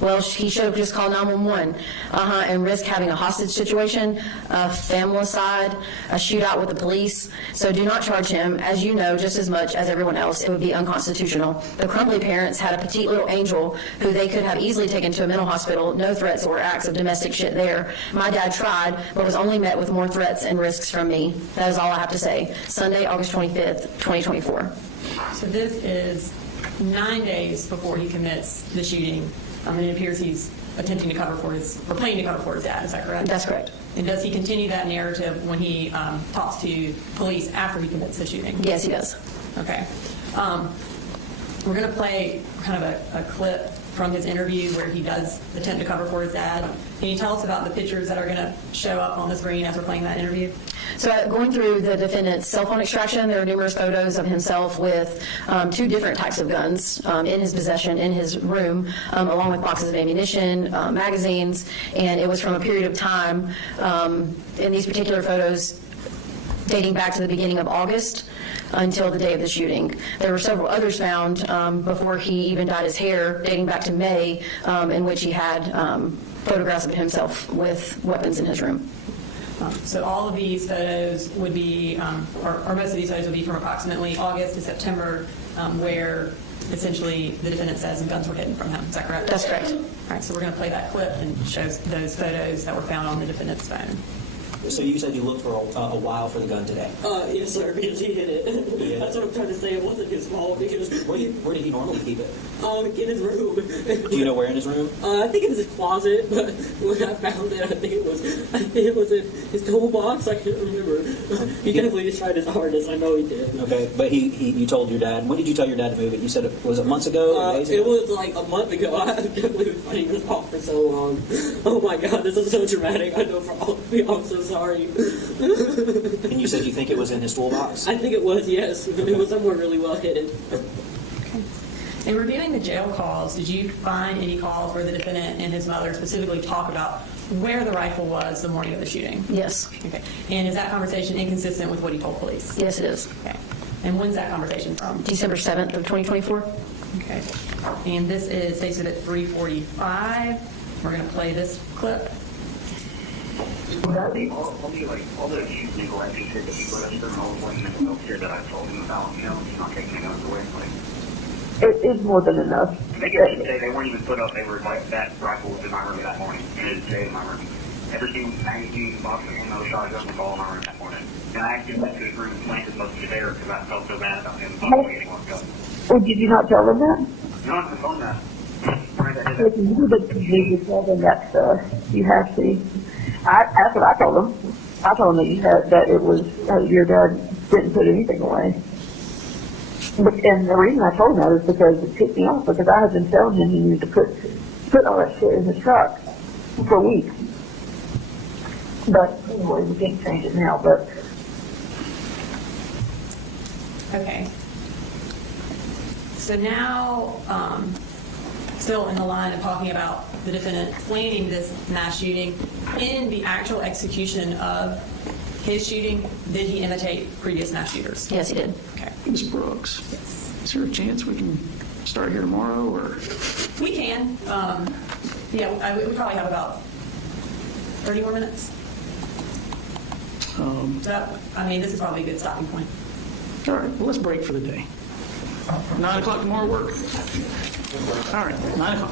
Well, he should have just called 911 and risked having a hostage situation, a familicide, a shootout with the police. So do not charge him, as you know, just as much as everyone else. It would be unconstitutional. The Crumbly parents had a petite little angel who they could have easily taken to a mental hospital. No threats or acts of domestic shit there. My dad tried, but was only met with more threats and risks from me. That is all I have to say. Sunday, August 25th, 2024. So this is 9 days before he commits the shooting. And it appears he's attempting to cover for his, or planning to cover for his dad. Is that correct? That's correct. And does he continue that narrative when he talks to police after he commits the shooting? Yes, he does. Okay. We're going to play kind of a clip from his interview where he does attempt to cover for his dad. Can you tell us about the pictures that are going to show up on the screen as we're playing that interview? So going through the defendant's cell phone extraction, there are numerous photos of himself with 2 different types of guns in his possession in his room, along with boxes of ammunition, magazines, and it was from a period of time in these particular photos dating back to the beginning of August until the day of the shooting. There were several others found before he even dyed his hair, dating back to May, in which he had photographs of himself with weapons in his room. So all of these photos would be, or most of these photos would be from approximately August to September, where essentially the defendant says the guns were hidden from him. Is that correct? That's correct. All right, so we're going to play that clip and show those photos that were found on the defendant's phone. So you said you looked for a while for the gun today. Yes, sir, because he hid it. Yeah. That's what I'm trying to say. It wasn't his fault because Where did he normally keep it? in his room. Do you know where in his room? I think in his closet, but when I found it, I think it was in his toolbox. I can't remember. He definitely just tried his hardest. I know he did. Okay, but you told your dad. When did you tell your dad to move it? You said was it months ago? Or days ago? It was like a month ago. I definitely been fighting this off for so long. Oh my God, this is so dramatic. I know for all of you, I'm so sorry. And you said you think it was in his toolbox? I think it was, yes. Okay. It was somewhere really well hidden. In reviewing the jail calls, did you find any calls where the defendant and his mother specifically talk about where the rifle was the morning of the shooting? Yes. Okay. And is that conversation inconsistent with what he told police? Yes, it is. Okay. And when's that conversation from? December 7th of 2024. Okay. And this is stated at 3:45. We're going to play this clip. All the accused legal entities said that he put us through an old one mental health care that I told him about, he's not taking the guns away. It's more than enough. They didn't say they weren't even put up. They were like, that rifle was in my room that morning. And it stayed in my room. Every single magazine, box, and no shotgun was all in my room that morning. And I actually went to his room and planted most of it there because I felt so bad about him not getting one gun. Well, did you not tell them that? No, I'm on that. If you need to tell them that stuff, you have to. That's what I told them. I told him that it was, your dad didn't put anything away. And the reason I told him that is because it ticked me off, because I had been telling him he needed to put all that shit in his truck for weeks. But anyway, we can't change it now, but. Okay. So now, still in the line of talking about the defendant planning this mass shooting, in the actual execution of his shooting, did he imitate previous mass shooters? Yes, he did. Okay. Ms. Brooks, is there a chance we can start here tomorrow, or? We can. Yeah, we probably have about 30 more minutes. This is probably a good stopping point. All right, well, let's break for the day. 9 o'clock tomorrow work? All right, 9 o'clock.